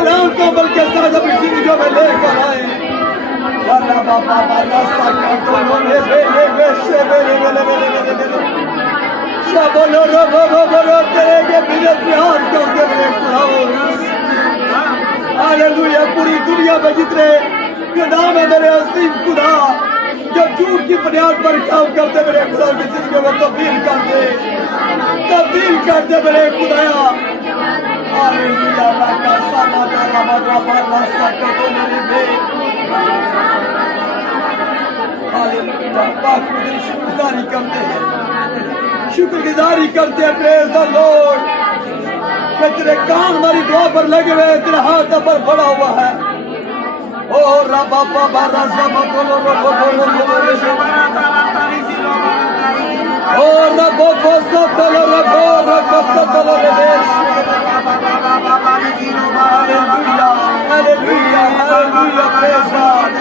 कलाम को बल्कि साथ अपनी जिंदगी में लेकर आए। वाला बाबा वाला साका दोनों ने बेले बेशे बेले बेले बेले बेले बेले शाबोलो रो तेरे बिना प्यार करते मेरे खुदाओ। हालेलुया। पूरी दुनिया में जितने नाम है मेरे असीम खुदा जो झूठ की बुनियाद पर काम करते मेरे खुदा की जिंदगी में तब्दील कर दे मेरे खुदाया। हालेलुया। लाका सामा दाला मदरा बाला साका दोनों ने बे हालेलुया। पाक में तेरी शुक्रगुजारी करते हैं, शुक्रगुजारी करते हैं। Praise the Lord. तेरे कान हमारी दुआ पर लगे हुए, तेरे हाथ पर पड़ा हुआ है। ओ रबा बाबा राजा बोलो रबो बोलो बोलो ओ रबो बोलो बोलो रबो रबो बोलो रेश। Hallelujah hallelujah hallelujah. Praise God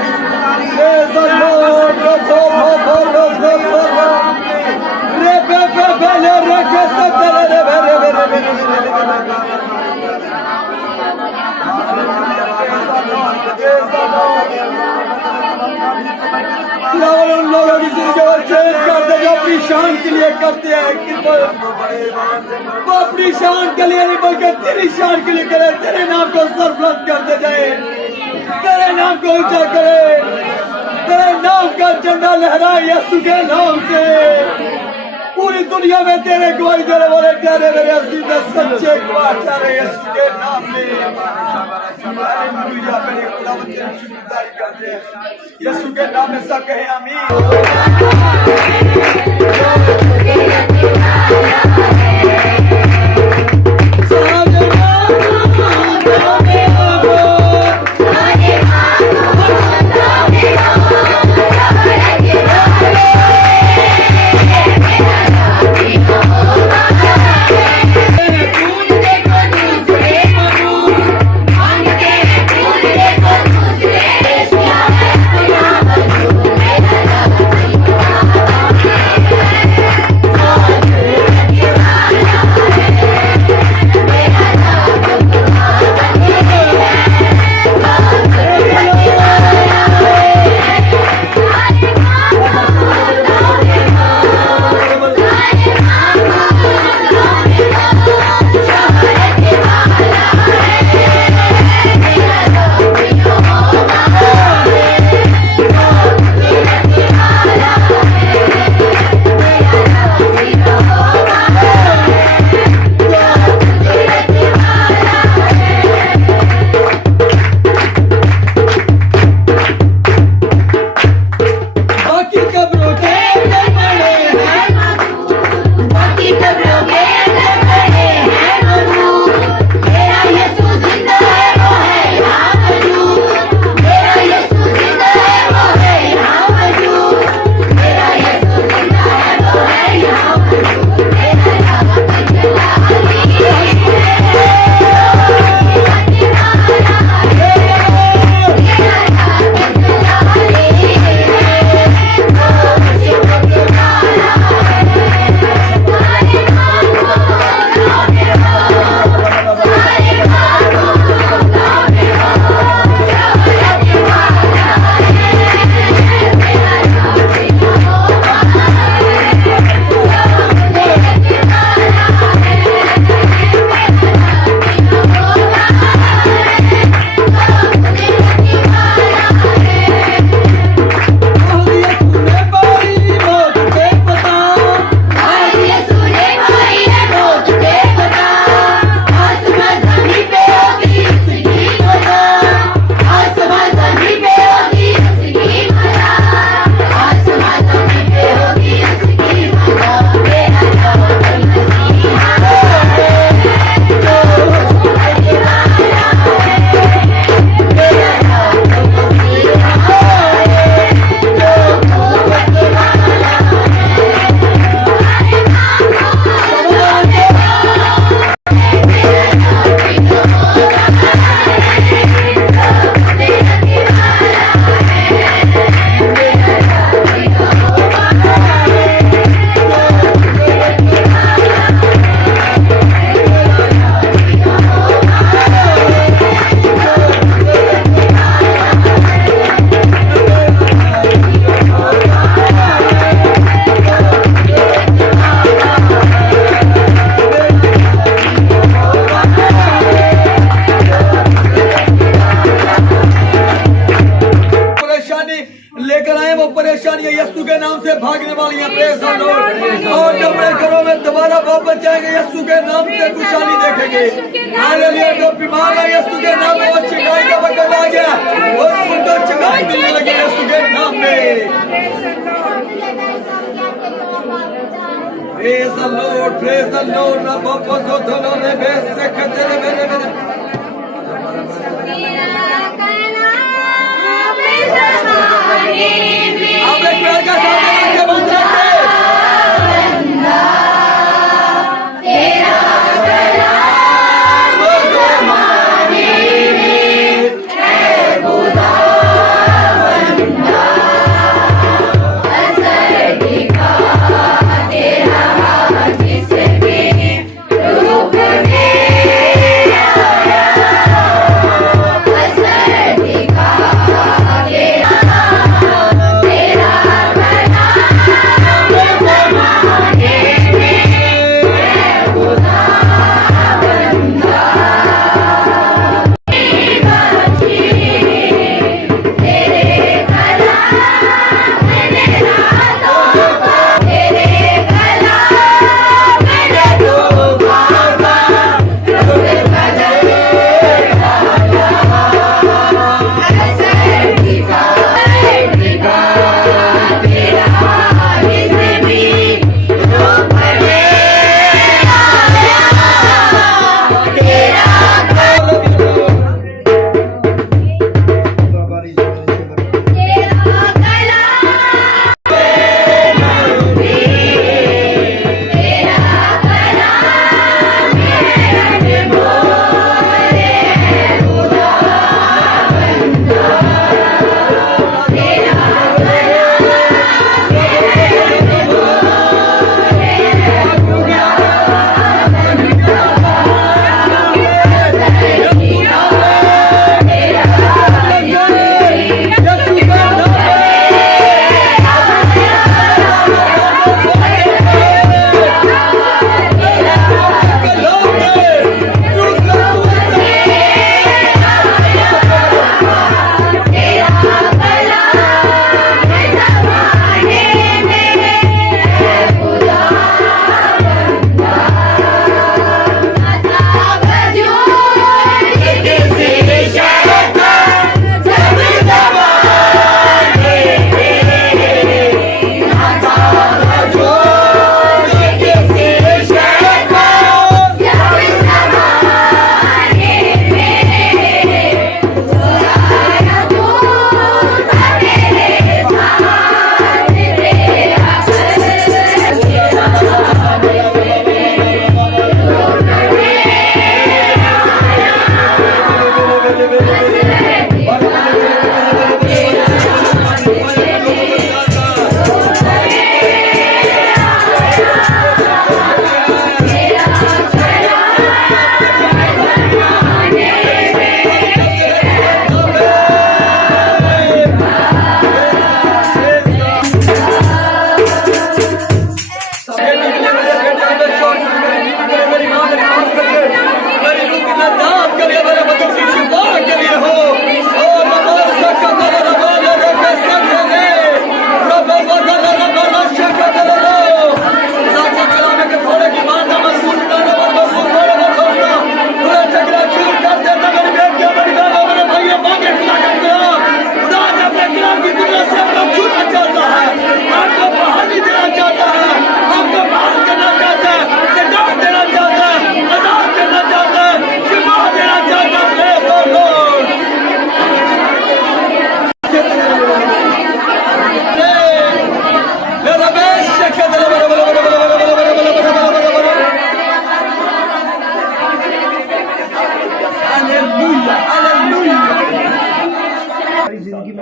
praise the Lord. रबो बोलो बोलो रे बे बे बेले रे के सतरे रे रे रे रे रे। उन लोगों की जिंदगी को चेंज करते जो अपनी शान के लिए करते हैं, वो अपनी शान के लिए नहीं बल्कि तेरी शान के लिए करे। तेरे नाम को सरफराज करते जाए, तेरे नाम को ऊंचा करे, तेरे नाम का झंडा लहराए यीशु के नाम से। पूरी दुनिया में तेरे गवाही देने वाले ठहरे मेरे अजीज सच्चे गवाह ठहरे यीशु के नाम में। हालेलुया। मेरे खुदावंद तेरी शुक्रगुजारी करते हैं यीशु के नाम में। सब कहे आमीन। Praise the Lord, praise the Lord. आप एक प्यार का साथ आंखें बंद रखें।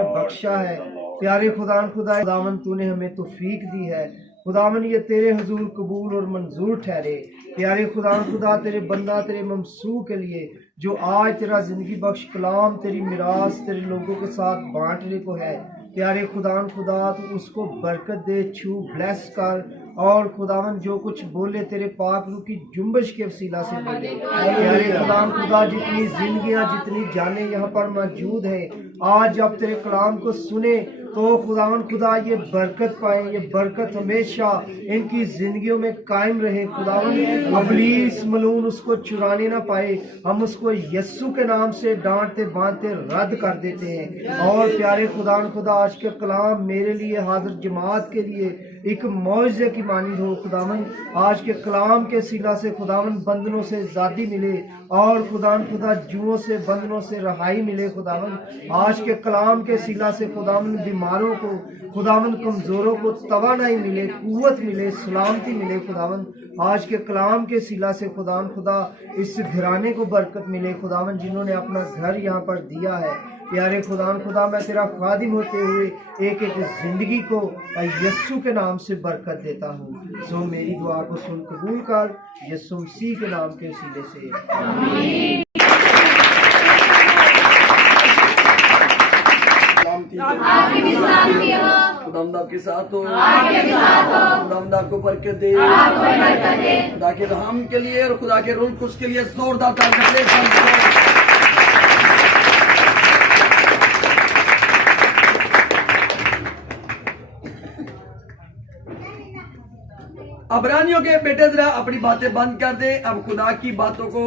बख्शा है। प्यारे खुदावन तूने हमें तौफीक दी है। खुदावन ये तेरे हुजूर कबूल और मंजूर ठहरे। प्यारे खुदा तेरे बंदा तेरे ममसू के लिए जो आज तेरा ज़िंदगी बख्श कलाम तेरी मिरास तेरे लोगों के साथ बांटने को है, प्यारे खुदा तू उसको बरकत दे, छू ब्लेस कर, और खुदावन जो कुछ बोले तेरे पाक रूह की जुम्बश के वसीला से बोले। प्यारे खुदा जितनी जिंदगियां जितनी जाने यहाँ पर मौजूद है, आज जब तेरे कलाम को सुने तो खुदावन खुदा ये बरकत पाए, ये बरकत हमेशा इनकी जिंदगियों में कायम रहे। खुदावन इब्लीस मलून उसको चुराने ना पाए। हम उसको यस्सु के नाम से डांटते बांधते रद्द कर देते हैं। और प्यारे खुदावन खुदा आज के कलाम मेरे लिए हाजिर जमात के लिए एक मौजे की मानिंद हो। खुदावन आज के कलाम के सिला से खुदावन बंधनों से आजादी मिले और खुदावन खुदा जुओं से बंधनों से रहाई मिले। खुदावन आज के कलाम के सिला से खुदावन बीमारों को, खुदावन कमजोरों को तवानाई मिले, कुव्वत मिले, सलामती मिले। खुदावन आज के कलाम के सिला से खुदावन खुदा इस घराने को बरकत मिले। खुदावन जिन्होंने अपना घर यहाँ पर दिया है, प्यारे खुदावन खुदा मैं तेरा खादिम होते हुए एक एक जिंदगी को यस्सु के नाम से बरकत देता हूँ। सो मेरी दुआ को सुन कबूल कर, यस्सु मसीह के नाम के वसीले से। खुदावंद आपके साथ हो, खुदावंद आपको बरकत दे। खुदा के रहम के लिए और खुदा के रूह उसके लिए जोरदार तालियां। अबरानियों के बेटे जरा अपनी बातें बंद कर दे। अब खुदा की बातों को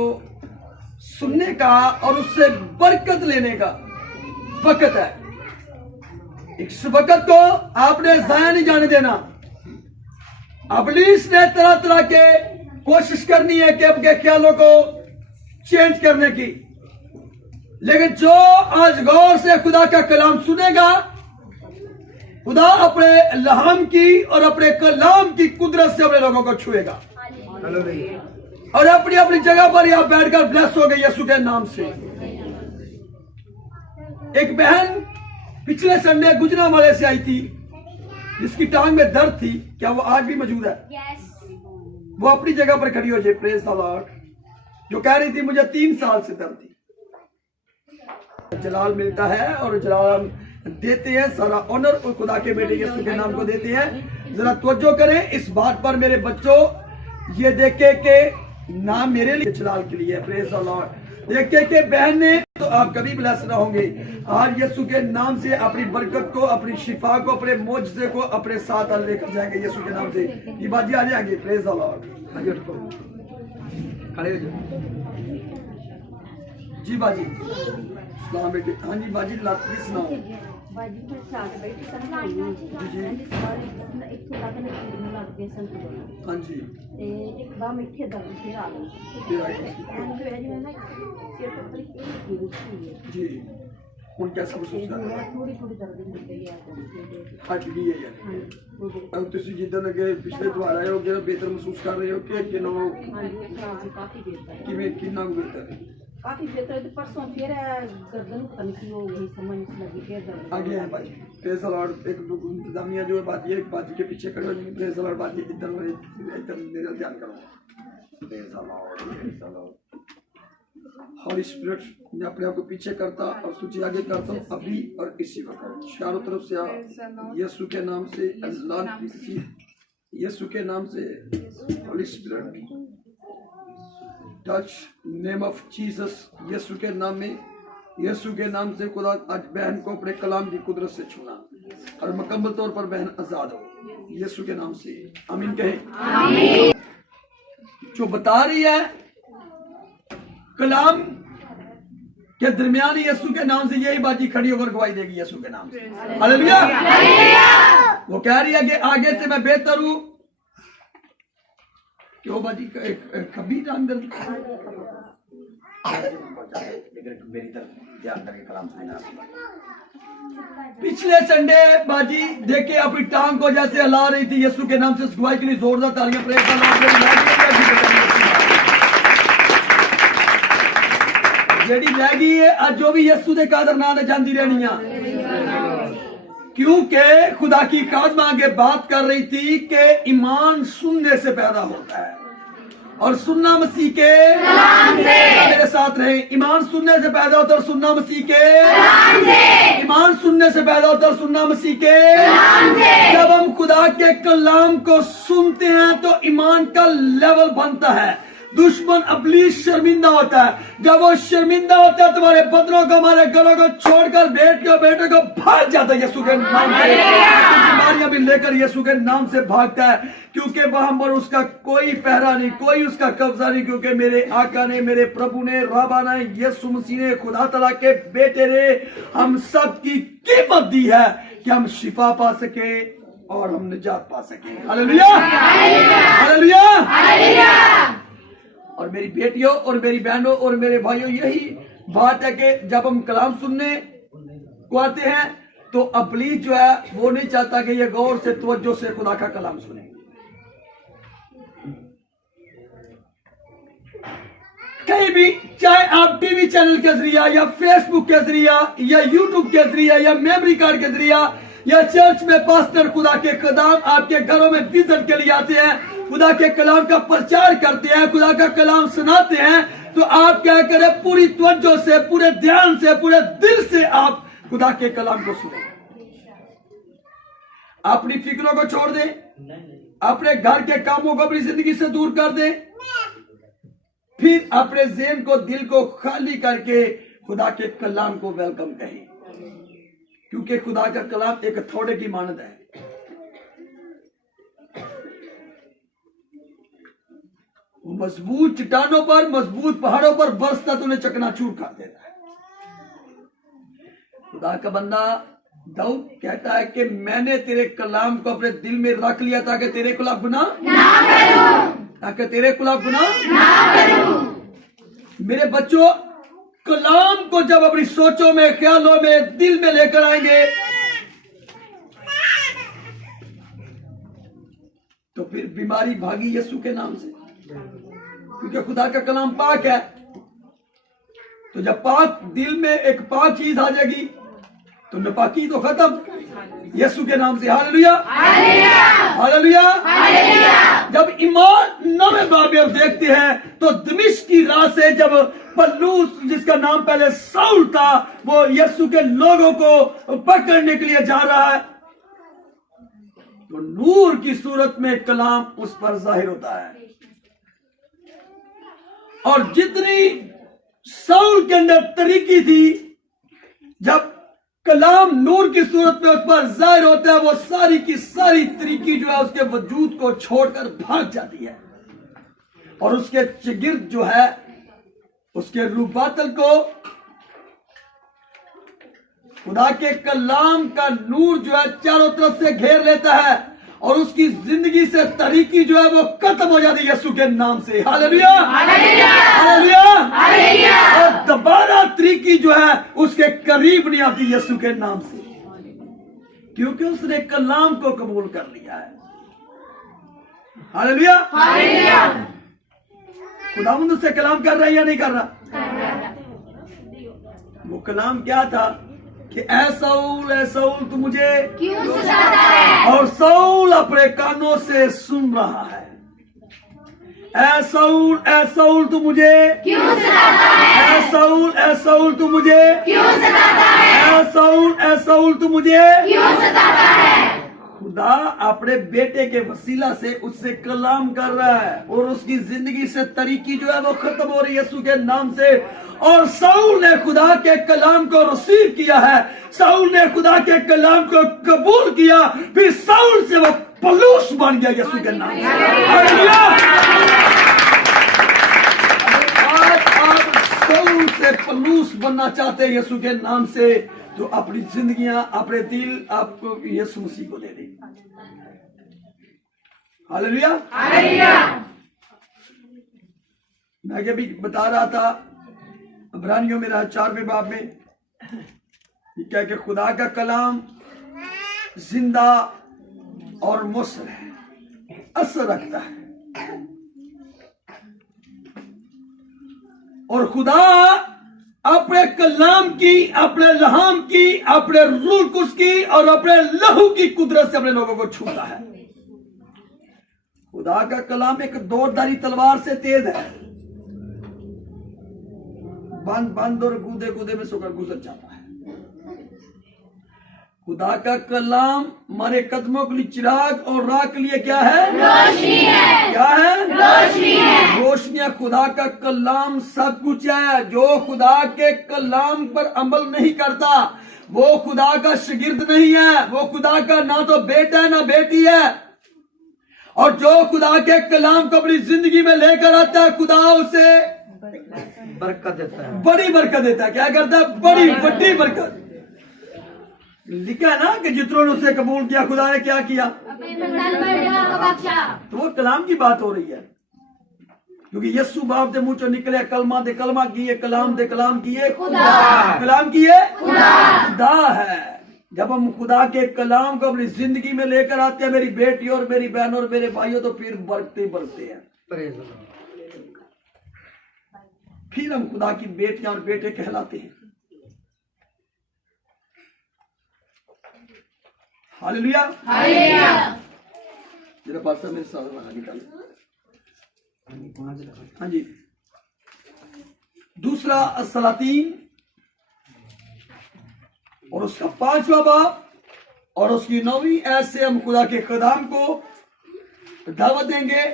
सुनने का और उससे बरकत लेने का वक्त है। इस वक्त को आपने जाया नहीं जाने देना। इब्लीस ने तरह तरह के कोशिश करनी है कि आपके ख्यालों को चेंज करने की, लेकिन जो आज गौर से खुदा का कलाम सुनेगा, खुदा अपने लहाम की और अपने कलाम की कुदरत से अपने लोगों को छुएगा और अपनी अपनी जगह पर यहां बैठकर ब्लेस हो गई यीशु के नाम से। एक बहन पिछले संडे गुजरांवाले से आई थी, जिसकी टांग में दर्द थी। क्या वो आज भी मौजूद है? वो अपनी जगह पर खड़ी हो जाए, प्रेज द लॉर्ड। जो कह रही थी मुझे 3 साल से दर्द थी। जलाल मिलता है और जलाल देते हैं, सारा ऑनर और खुदा के बेटे यीशु के नाम को देते हैं। जरा तवज्जो करें इस बात पर मेरे बच्चों, ये देखे के नाम मेरे लिए जलाल के लिए, प्रेज द लॉर्ड। देखे के बहन ने तो आप कभी ब्लेस ना होंगे। आज यीशु के नाम से अपनी बरकत को, अपनी शिफा को, अपने मोजज़े को अपने साथ लेकर जाएंगे यीशु के नाम से। ये बाजी आ जाएंगे, प्रेज द लॉर्ड। खड़े हो जाओ जी बाजी। सलाम बेटे। हाँ जी बाजी, लाती सुनाओ। ਬਾਜੀ ਮੈਂ ਚਾਟ ਬੈਠੀ ਸਮਝਾਈ ਜੀ ਜੀ ਸਾਰੇ ਇੱਥੇ ਤੱਕ ਨੇ ਕਿੰਨੇ ਲੱਗ ਗਏ ਸੰਤੁਲਨ। हाँ जी। ਤੇ ਇੱਕਦਮ ਇੱਥੇ ਦਰਦ ਫਿਰ ਆ ਗਈ। ਐਂ ਜੋ ਹੈ ਜਿਵੇਂ ਨਾ ਸਿਰ ਤੋਂ ਪਰੀ ਕੀ ਰੁਕੀ ਹੈ जी। ਹੁਣ कैसा महसूस कर रहे हो? ਥੋੜੀ ਥੋੜੀ ਦਰਦ ਮਿਲ ਰਹੀ ਹੈ हट गई है यार। ਹਾਂ ਥੋੜੀ अब तुसी जिद्दन अगे पिछले तो आ रहे हो कि बेहतर महसूस कर रहे हो कि किनो ਹਾਂ ਜੀ ਕਾਫੀ ਦੇਰ ਤੱਕ किवें किन्ना को बेहतर है? ਕਾਫੀ ਦੇਰ ਤੱਕ ਪਰਸੋਂ ਫਿਰ ਗਰਦਨ ਪਤਾ ਨਹੀਂ ਕੀ ਹੋ ਗਈ, समझ नहीं लगी फिर दर्द आगे है बाजी। Praise the Lord. एक इंतजामिया जो है बाजी है, बाजी के पीछे खड़े हो जाएंगे। Praise the Lord. बाजी इधर मेरा ध्यान करो। Praise the Lord, praise the Lord. Holy Spirit, मैं अपने आप को पीछे करता और तुझे आगे करता हूँ अभी और इसी वक्त। चारों तरफ से यीशु के नाम से अल्लाह की, यीशु के नाम से holy spirit touch name of Jesus. Yeshu के नाम में, यीशु के नाम से खुदा आज बहन को अपने कलाम की कुदरत से छूना और मुकम्मल तौर पर बहन आजाद हो यीशु के नाम से। आमीन कहें। आमीन। जो बता रही है कलाम के दरमियान यीशु के नाम से, यही बाजी खड़ी होकर गवाही देगी यीशु के नाम से। हालेलुया। वो कह रही है कि आगे से मैं बेहतर हूं। क्यों बाजी? कभी टांग दर्द मेरी तरफ ध्यान करके कलाम सुनना। पिछले संडे बाजी देखे अपनी टांग को जैसे हिला रही थी यीशु के नाम से। इस गवाही के लिए जोरदार तालियां। Praise the Lord. जेडी रह गई है आज जो भी यीशु के कादर ना जाती रहनी है, क्योंकि खुदा की खादमा आगे बात कर रही थी कि ईमान सुनने से पैदा होता है और सुनना मसीह के कलाम से। मेरे साथ रहे। ईमान सुनने से पैदा होता है और सुनना मसीह के कलाम से। ईमान सुनने से पैदा होता है और सुनना मसीह के कलाम से। जब हम खुदा के कलाम को सुनते हैं तो ईमान का लेवल बनता है। दुश्मन इब्लीस शर्मिंदा होता है। जब वो शर्मिंदा होता है तुम्हारे बदनों को, हमारे घरों को छोड़कर बेटे को भाग जाता है यीशु के नाम से। बीमारियां भी लेकर यीशु के नाम से भागता है, क्योंकि वहां पर उसका कोई पहरा नहीं, कोई उसका कब्जा नहीं, क्योंकि मेरे आका ने, मेरे प्रभु ने, रबा ने, यीशु मसीह ने, खुदा तआला के बेटे ने हम सब की कीमत दी है कि हम शिफा पा सके और हम निजात पा सके। Hallelujah, hallelujah, hallelujah. और मेरी बेटियों और मेरी बहनों और मेरे भाइयों, यही बात है कि जब हम कलाम सुनने को आते हैं तो इब्लीस जो है वो नहीं चाहता कि ये गौर से, तवज्जो से खुदा का कलाम सुने। कहीं भी, चाहे आप टीवी चैनल के जरिया या फेसबुक के जरिया या यूट्यूब के जरिया या मेमोरी कार्ड के जरिया या चर्च में पास्टर खुदा के कलाम आपके घरों में विजिट के लिए आते हैं, खुदा के कलाम का प्रचार करते हैं, खुदा का कलाम सुनाते हैं, तो आप क्या करें, पूरी तवज्जो से, पूरे ध्यान से, पूरे दिल से आप खुदा के कलाम को सुने। अपनी फिक्रों को छोड़ दें, अपने घर के कामों को अपनी जिंदगी से दूर कर दें, फिर अपने ज़हन को, दिल को खाली करके खुदा के कलाम को वेलकम कहें, क्योंकि खुदा का कलाम एक हथौड़े की मानद है। वो मजबूत चट्टानों पर, मजबूत पहाड़ों पर बरसता तो उन्हें चकनाचूर कर देता है। खुदा का बंदा दाऊद कहता है कि मैंने तेरे कलाम को अपने दिल में रख लिया ताकि तेरे खिलाफ गुनाह ना करूं, ताकि तेरे खिलाफ गुनाह ना करूं। मेरे बच्चों, कलाम को जब अपनी सोचों में, ख्यालों में, दिल में लेकर आएंगे तो फिर बीमारी भागी यीशु के नाम से, क्योंकि खुदा का कलाम पाक है। तो जब पाक दिल में एक पाक चीज आ जाएगी तो नापाकी तो खत्म यीशु के नाम से। Hallelujah, hallelujah, hallelujah. जब ईमान नवे बाब में देखते हैं तो दमिश्क की राह से जब पल्लूस, जिसका नाम पहले साउल था, वो यीशु के लोगों को पकड़ने के लिए जा रहा है, तो नूर की सूरत में कलाम उस पर जाहिर होता है। और जितनी साउल के अंदर तरीकी थी, जब कलाम नूर की सूरत में उस पर जाहिर होता है, वो सारी की सारी तरीकी जो है उसके वजूद को छोड़कर भाग जाती है, और उसके चिगिर्द जो है, उसके रूह बातल को खुदा के कलाम का नूर जो है चारों तरफ से घेर लेता है, और उसकी जिंदगी से तरीकी जो है वो खत्म हो जाती है यीशु के नाम से। Hallelujah, hallelujah, hallelujah, hallelujah. और दोबारा तरीकी जो है उसके करीब नहीं आती यीशु के नाम से, क्योंकि उसने कलाम को कबूल कर लिया है। Hallelujah, hallelujah. खुदावंद उससे कलाम कर रहा है या नहीं कर रहा? वो कलाम क्या था कि ऐ साउल तू मुझे क्यों सताता है? और साउल अपने कानों से सुन रहा है, ऐ साउल तू मुझे क्यों सताता है? ऐ साउल तू मुझे क्यों सताता है? ऐ साउल तू मुझे क्यों सताता है? खुदा अपने बेटे के वसीला से उससे कलाम कर रहा है, और उसकी जिंदगी से तरीकी जो है वो खत्म हो रही है यीशु के नाम से। और साउल ने खुदा के कलाम को रिसीव किया है, साउल ने खुदा के कलाम को कबूल किया, फिर साउल से वो पलूस बन गया यीशु के नाम से। हालेलुया। आज आप साउल से पलूस बनना चाहते हैं यीशु के नाम से, तो अपनी जिंदगियां, अपने दिल आपको यीशु मसीह को दे दें। Hallelujah, hallelujah. मैं अभी बता रहा था इब्रानियों में 4वें बाब में क्या कि खुदा का कलाम जिंदा और मुस्र है, असर रखता है, और खुदा अपने कलाम की, अपने लहाम की, अपने रूह कुश की और अपने लहू की कुदरत से अपने लोगों को छूता है। खुदा का कलाम एक दोधारी तलवार से तेज है, बंद और कूदे में सोकर गुजर जाता है। खुदा का कलाम हमारे कदमों के लिए चिराग और राह के लिए क्या है? रोशनी है। क्या है? रोशनी है। रोशनी है। खुदा का कलाम सब कुछ है। जो खुदा के कलाम पर अमल नहीं करता वो खुदा का शागिर्द नहीं है, वो खुदा का ना तो बेटा है ना बेटी है। और जो खुदा के कलाम को अपनी जिंदगी में लेकर आता है खुदा उसे बरकत देता है, बड़ी बरकत देता है। क्या करता है? बड़ी बड़ी बरकत। लिखा है ना कि जितनों ने उसे कबूल किया खुदा ने क्या किया? तो वो कलाम की बात हो रही है, क्योंकि यस्सु बाप दे मुंह चो निकले कलमा दे कलमा किए, कलाम दे कलाम किए, कलाम किए खुदा है। जब हम खुदा के कलाम को अपनी जिंदगी में लेकर आते हैं, मेरी बेटी और मेरी बहन और मेरे भाइयों, तो फिर बरकते बरकते हैं। फिर हम खुदा की बेटियां और बेटे कहलाते हैं। हालेलुया। मेरे पास मेरे साथ बना निकाल। हाँ जी। दूसरा सलातीन और उसका 5वां बाब और उसकी 9वीं आयत से हम खुदा के कलाम को दावत देंगे।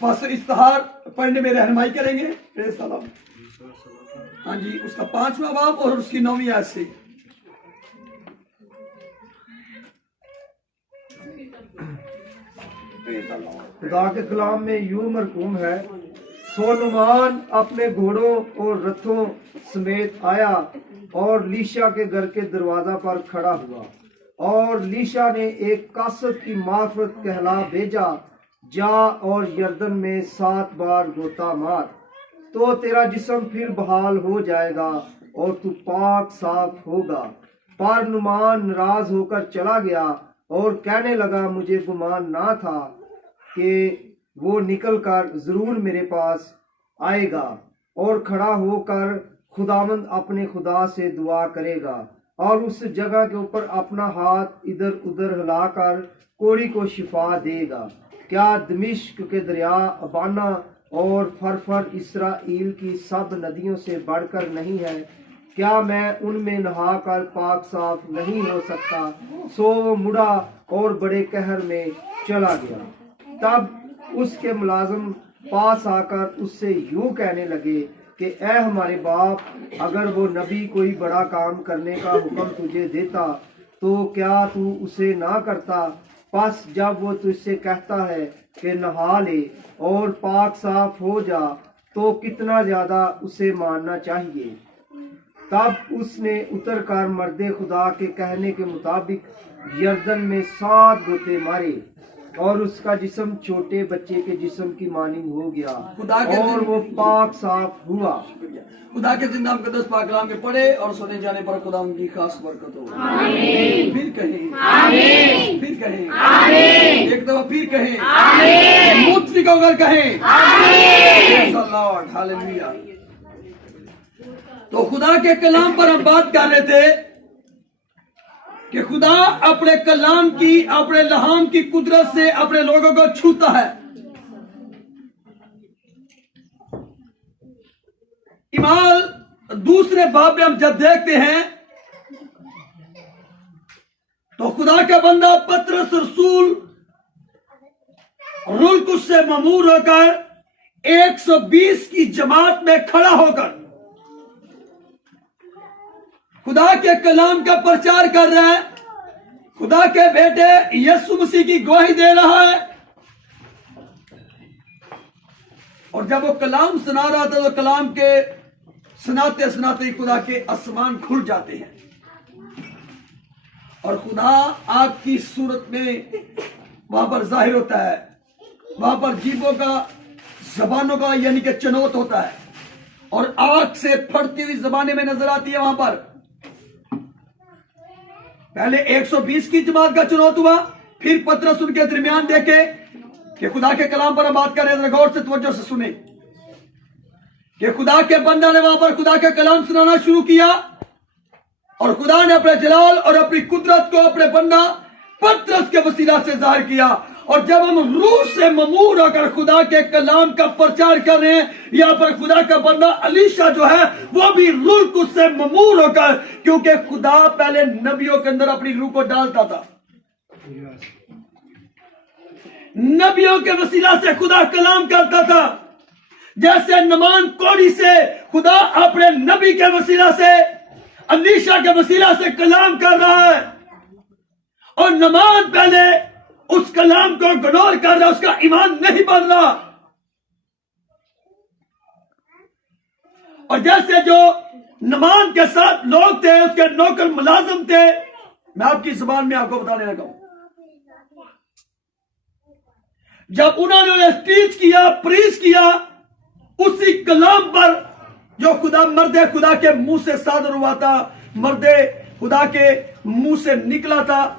पास्टर इफ्तिखार पढ़ने में रहनुमाई करेंगे। Praise the Lord. हाँ जी, उसका 5वां बाब और उसकी 9वीं आयत से। खुदा के कलाम में यूं मरकूम है, सोलमान अपने घोड़ों और रथों समेत आया और लीशा के घर के दरवाजा पर खड़ा हुआ, और लीशा ने एक कासब की मार्फत कहला भेजा, जा और यरदन में 7 बार गोता मार, तो तेरा जिस्म फिर बहाल हो जाएगा और तू पाक साफ होगा। पर नुमान नाराज होकर चला गया और कहने लगा, मुझे गुमान ना था कि वो निकलकर जरूर मेरे पास आएगा और खड़ा होकर खुदावंद अपने खुदा से दुआ करेगा और उस जगह के ऊपर अपना हाथ इधर उधर हिलाकर कोड़ी को शिफा देगा। क्या दमिश्क के दरिया अबाना और फरफर इसराइल की सब नदियों से बढ़कर नहीं है? क्या मैं उनमें नहाकर पाक साफ नहीं हो सकता? सो वो मुड़ा और बड़े कहर में चला गया। तब उसके मुलाजिम पास आकर उससे यूं कहने लगे कि ए हमारे बाप, अगर वो नबी कोई बड़ा काम करने का हुक्म तुझे देता तो क्या तू उसे ना करता? बस जब वो तुझसे कहता है कि नहा ले और पाक साफ हो जा, तो कितना ज्यादा उसे मानना चाहिए। तब उसने उतरकर मर्दे खुदा के कहने के मुताबिक यरदन में 7 गोते मारे और उसका जिस्म छोटे बच्चे के जिस्म की मानिंद हो गया और वो पाक साफ हुआ। खुदा के जिंदा मुकद्दस पाक कलाम के पढ़े और सुने जाने पर खुदा उनकी खास बरकत हो। फिर कहें, फिर कहें, एक दफा फिर कहें, मुत्फिक होकर कहें, लॉर्ड हालेलुया। तो खुदा के कलाम पर हम बात कर रहे थे कि खुदा अपने कलाम की, अपने लहाम की कुदरत से अपने लोगों को छूता है। इमाल दूसरे बाब में हम जब देखते हैं तो खुदा का बंदा पतरस रसूल रुल कुछ से ममूर होकर 120 की जमात में खड़ा होकर खुदा के कलाम का प्रचार कर रहा है, खुदा के बेटे यीशु मसीह की गवाही दे रहा है। और जब वो कलाम सुना रहा था तो कलाम के सुनाते सुनाते ही खुदा के आसमान खुल जाते हैं और खुदा आग की सूरत में वहां पर जाहिर होता है। वहां पर जीवों का, जबानों का यानी कि चनौत होता है और आग से फटती हुई जबानें में नजर आती है। वहां पर पहले 120 की जमात का चुनौत हुआ, फिर पतरस उनके दरमियान देखे कि खुदा के कलाम पर हम बात कर रहे हैं, गौर से तवज्जो से सुने कि खुदा के बंदा ने वहां पर खुदा का कलाम सुनाना शुरू किया और खुदा ने अपने जलाल और अपनी कुदरत को अपने बंदा पतरस के वसीला से जाहिर किया और जब हम रूह से ममूर होकर खुदा के कलाम का प्रचार कर रहे हैं, यहाँ पर खुदा का बंदा अलीशा जो है वो भी रूह से ममूर होकर, क्योंकि खुदा पहले नबियों के अंदर अपनी रूह को डालता था। नबियों के वसीला से खुदा कलाम करता था। जैसे नमान कोड़ी से खुदा अपने नबी के वसीला से, अलीशा के वसीला से कलाम कर रहा है, और नमान पहले उस कलाम को इग्नोर कर रहा, उसका ईमान नहीं बन रहा। और जैसे जो नमान के साथ लोग थे, उसके नौकर मुलाजिम थे, मैं आपकी जुबान में आपको बताने लगा हूं, जब उन्होंने टीच किया, प्रीच किया, उसी कलाम पर जो खुदा मर्दे खुदा के मुंह से सादर हुआ था, मर्दे खुदा के मुंह से निकला था,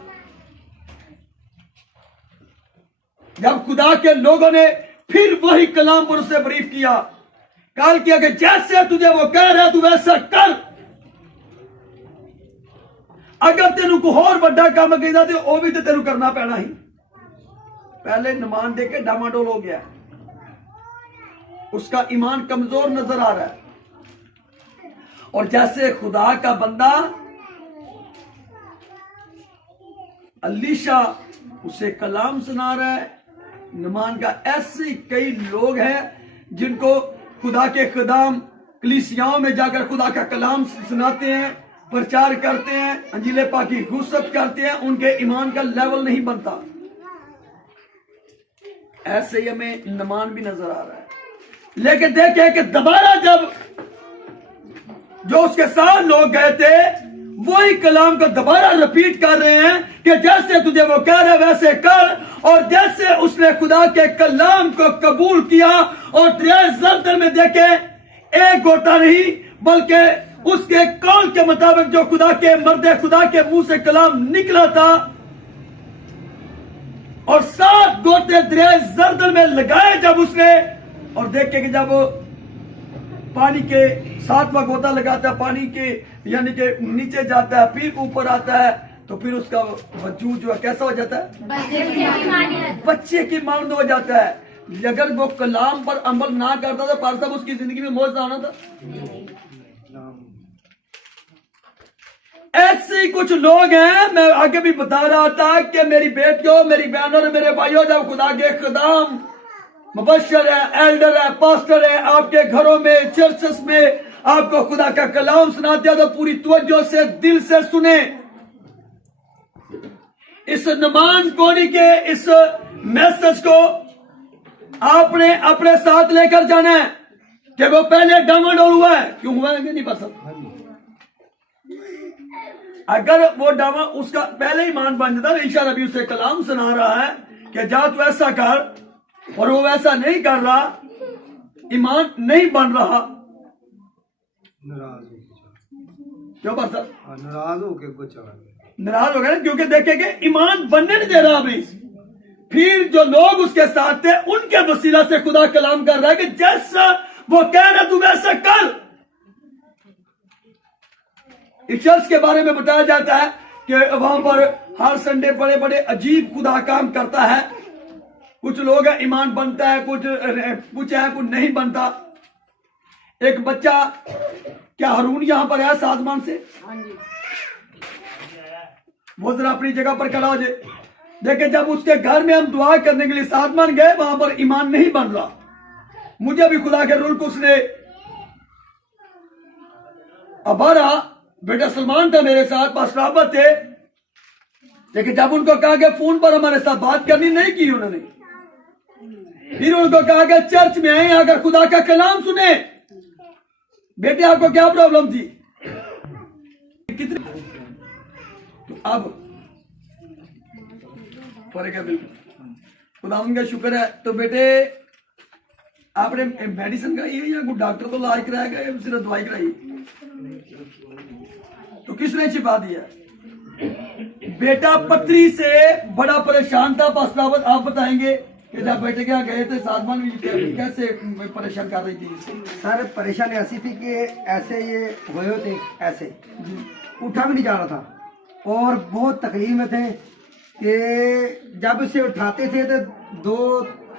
जब खुदा के लोगों ने फिर वही कलाम पर उसे ब्रीफ किया, कॉल किया कि जैसे तुझे वो कह रहा है तू वैसा कर, अगर तेन को होर बड़ा काम कहता तो वह भी तो तेन करना पैना ही। पहले नमान देके डामाडोल हो गया, उसका ईमान कमजोर नजर आ रहा है। और जैसे खुदा का बंदा अलीशा उसे कलाम सुना रहा है, नमान का, ऐसे कई लोग हैं जिनको खुदा के खदाम कलीसियाओं में जाकर खुदा का कलाम सुनाते हैं, प्रचार करते हैं, अंजीले पाकी गुस्सत करते हैं, उनके ईमान का लेवल नहीं बनता। ऐसे ही हमें नमान भी नजर आ रहा है। लेकिन देखे कि दोबारा जब जो उसके साथ लोग गए थे वही कलाम को दोबारा रिपीट कर रहे हैं कि जैसे तुझे वो कह रहा है वैसे कर, और जैसे उसने खुदा के कलाम को कबूल किया और दरिया जर्दन में देखे एक गोटा नहीं बल्कि उसके कौल के मुताबिक जो खुदा के मर्दे खुदा के मुंह से कलाम निकला था, और 7 गोते दरिया जर्दन में लगाए जब उसने, और देखे कि जब पानी के 7वां गोता लगाता है, पानी के यानी कि नीचे जाता है, फिर ऊपर आता है, तो फिर उसका वजूद जो है कैसा हो जाता है, बच्चे की मानद हो जाता है। अगर वो कलाम पर अमल ना करता तो पार साहब उसकी जिंदगी में मौज आना था। ऐसे ही कुछ लोग हैं, मैं आगे भी बता रहा था कि मेरी बेटियों, मेरी बहनों और मेरे भाइयों, जब खुदा के खदाम मुबश्शिर है, एल्डर है, पास्टर है, आपके घरों में, चर्चेस में आपको खुदा का कलाम सुनाते हैं तो पूरी तवज्जो से, दिल से सुने। इस नमान कोड़ी के इस मैसेज को आपने अपने साथ लेकर जाना है कि वो पहले डामाडोल हुआ है, क्यों हुआ है नहीं पता। अगर वो डामा उसका पहले ही मान बन जाता, ईशा नबी उसे कलाम सुना रहा है कि जा तू ऐसा कर, और वो वैसा नहीं कर रहा, ईमान नहीं बन रहा, क्यों बस नाराज होके कुछ नाराज हो गए, क्योंकि देखेंगे ईमान बनने नहीं दे रहा अभी। फिर जो लोग उसके साथ थे उनके वसीला से खुदा कलाम कर रहा है कि जैसा वो कह रहा तू वैसा कर। इस चर्च के बारे में बताया जाता है कि वहां पर हर संडे बड़े बड़े अजीब खुदा काम करता है। कुछ लोग है ईमान बनता है, कुछ है कुछ नहीं बनता। एक बच्चा, क्या हरून यहां पर है साजमान से, वो जरा अपनी जगह पर खड़ा हो जाए। देखिए जब उसके घर में हम दुआ करने के लिए साजमान गए, वहां पर ईमान नहीं बन रहा। मुझे भी खुदा के रूल को उसने, हमारा बेटा सलमान था मेरे साथ, पास्टर अहमद थे, लेकिन जब उनको कहा कि फोन पर हमारे साथ बात करनी, नहीं की उन्होंने। फिर उनको कहा कि चर्च में आए, अगर खुदा का कलाम सुने। बेटे आपको क्या प्रॉब्लम थी, कितने, तो अब फर्क है बिल्कुल, खुदा का शुक्र है। तो बेटे आपने मेडिसिन कराई है या कोई डॉक्टर को इलाज कराया गया, सिर्फ दवाई कराई, तो किसने छिपा दिया? बेटा पत्री से बड़ा परेशान था। पास्टर आप बताएंगे कि जब बेटे के यहाँ गए थे, साजमान कैसे परेशान कर रही थी? सर परेशानी ऐसी थी कि ऐसे ये हुए थे, ऐसे उठा भी नहीं जा रहा था और बहुत तकलीफ में थे। कि जब उसे उठाते थे तो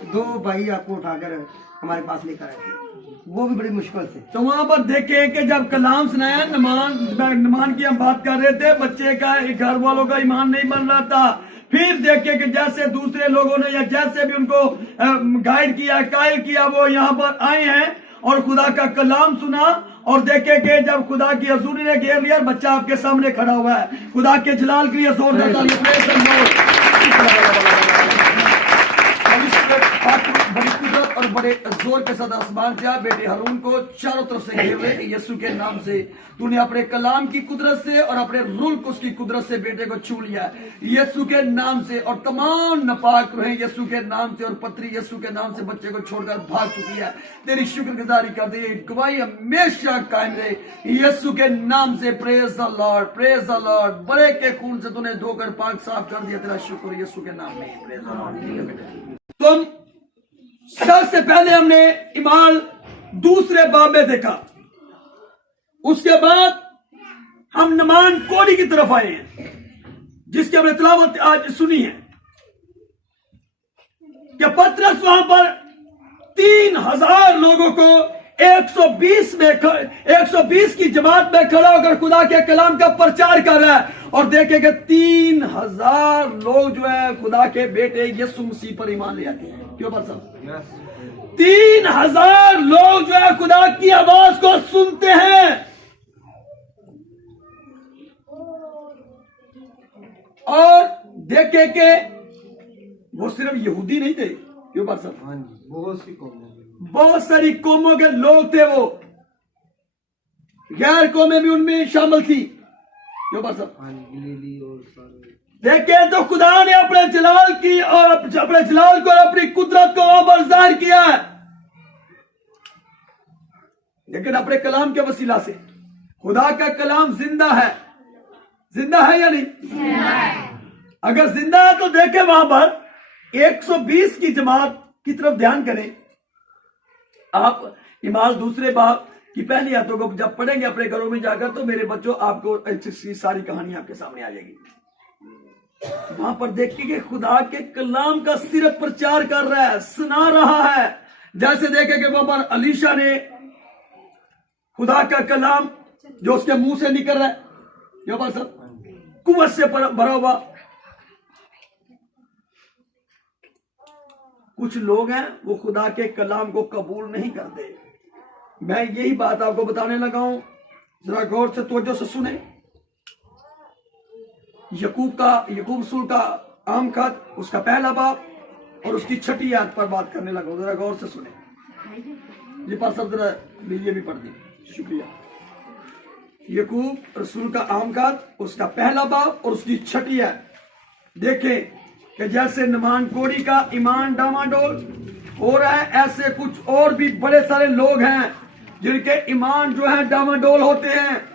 दो भाई आपको उठाकर हमारे पास लेकर आए थे, वो भी बड़ी मुश्किल से। तो वहां पर देखे कि जब कलाम सुनाया, नमान की हम बात कर रहे थे, बच्चे का घर वालों का ईमान नहीं बन रहा था। फिर देखे कि जैसे दूसरे लोगों ने या जैसे भी उनको गाइड किया, कायल किया, वो यहाँ पर आए हैं और खुदा का कलाम सुना और देखे कि जब खुदा की हजूरी ने घेर लिया, बच्चा आपके सामने खड़ा हुआ है। खुदा के जलाल के लिए जोरदार बड़ी कुदरत और बड़े जोर के साथ आसमान से बेटे हारून को चारों तरफ से घेर रहे यीशु के नाम से। तूने अपने कलाम की कुदरत से और अपने रूल को उसकी कुदरत से बेटे को छू लिया यीशु के नाम से, और तमाम नापाक रूहें यीशु के नाम से और पत्री यीशु के नाम से बच्चे को छोड़कर भाग चुकी है। तेरी शुक्रगुजारी करते ये गवाही हमेशा कायम रहे यीशु के नाम से। Praise the Lord, praise the Lord. बड़े के खून से तूने धोकर पाक साफ कर दिया, तेरा शुक्र यीशु के नाम में। Praise the Lord. तुम सबसे पहले हमने इमाल दूसरे बाब में देखा, उसके बाद हम नमान कोड़ी की तरफ आए हैं जिसकी हमने तिलावत आज सुनी है कि पतरस वहां पर 3000 लोगों को 120 की जमात में खड़ा होकर खुदा के कलाम का प्रचार कर रहा है। और देखेंगे 3000 लोग जो है खुदा के बेटे यीशु मसीह पर ईमान ले आते हैं। क्यों पर सब 3000 लोग जो है खुदा की आवाज को सुनते हैं और देखे कि वो सिर्फ यहूदी नहीं थे। क्यों पर सब बहुत सारी कौमों के लोग थे, वो गैर कौमें भी उनमें शामिल थी। क्यों पर सब देखे तो खुदा ने अपने जलाल की और अपने जलाल को और अपनी कुदरत को वहां पर जाहिर किया है, लेकिन अपने कलाम के वसीला से। खुदा का कलाम जिंदा है, जिंदा है या नहीं? अगर जिंदा है तो देखे वहां पर 120 की जमात की तरफ ध्यान करें। आप इमाल दूसरे बाब की पहली आयतों को जब पढ़ेंगे अपने घरों में जाकर, तो मेरे बच्चों आपको इसकी सारी कहानी आपके सामने आ जाएगी। वहां पर देखिए कि खुदा के कलाम का सिर्फ प्रचार कर रहा है, सुना रहा है। जैसे देखे कि वहां पर अलीशा ने खुदा का कलाम जो उसके मुंह से निकल रहा है, जो बस कुवत से भरा हुआ। कुछ लोग हैं वो खुदा के कलाम को कबूल नहीं करते। मैं यही बात आपको बताने लगा हूं, जरा गौर से तवज्जो से सुने। यकूब रसूल का आम खत, उसका पहला बाब और उसकी 6ठी आयत पर बात करने लगा हूं, जरा गौर से सुने। ये पास जरा ये भी पढ़ दी, शुक्रिया। यकूब रसूल का आम खत, उसका पहला बाब और उसकी 6ठी आयत। देखें कि जैसे नमान कोड़ी का ईमान डामाडोल हो रहा है, ऐसे कुछ और भी बड़े सारे लोग हैं जिनके ईमान जो है डामाडोल होते हैं,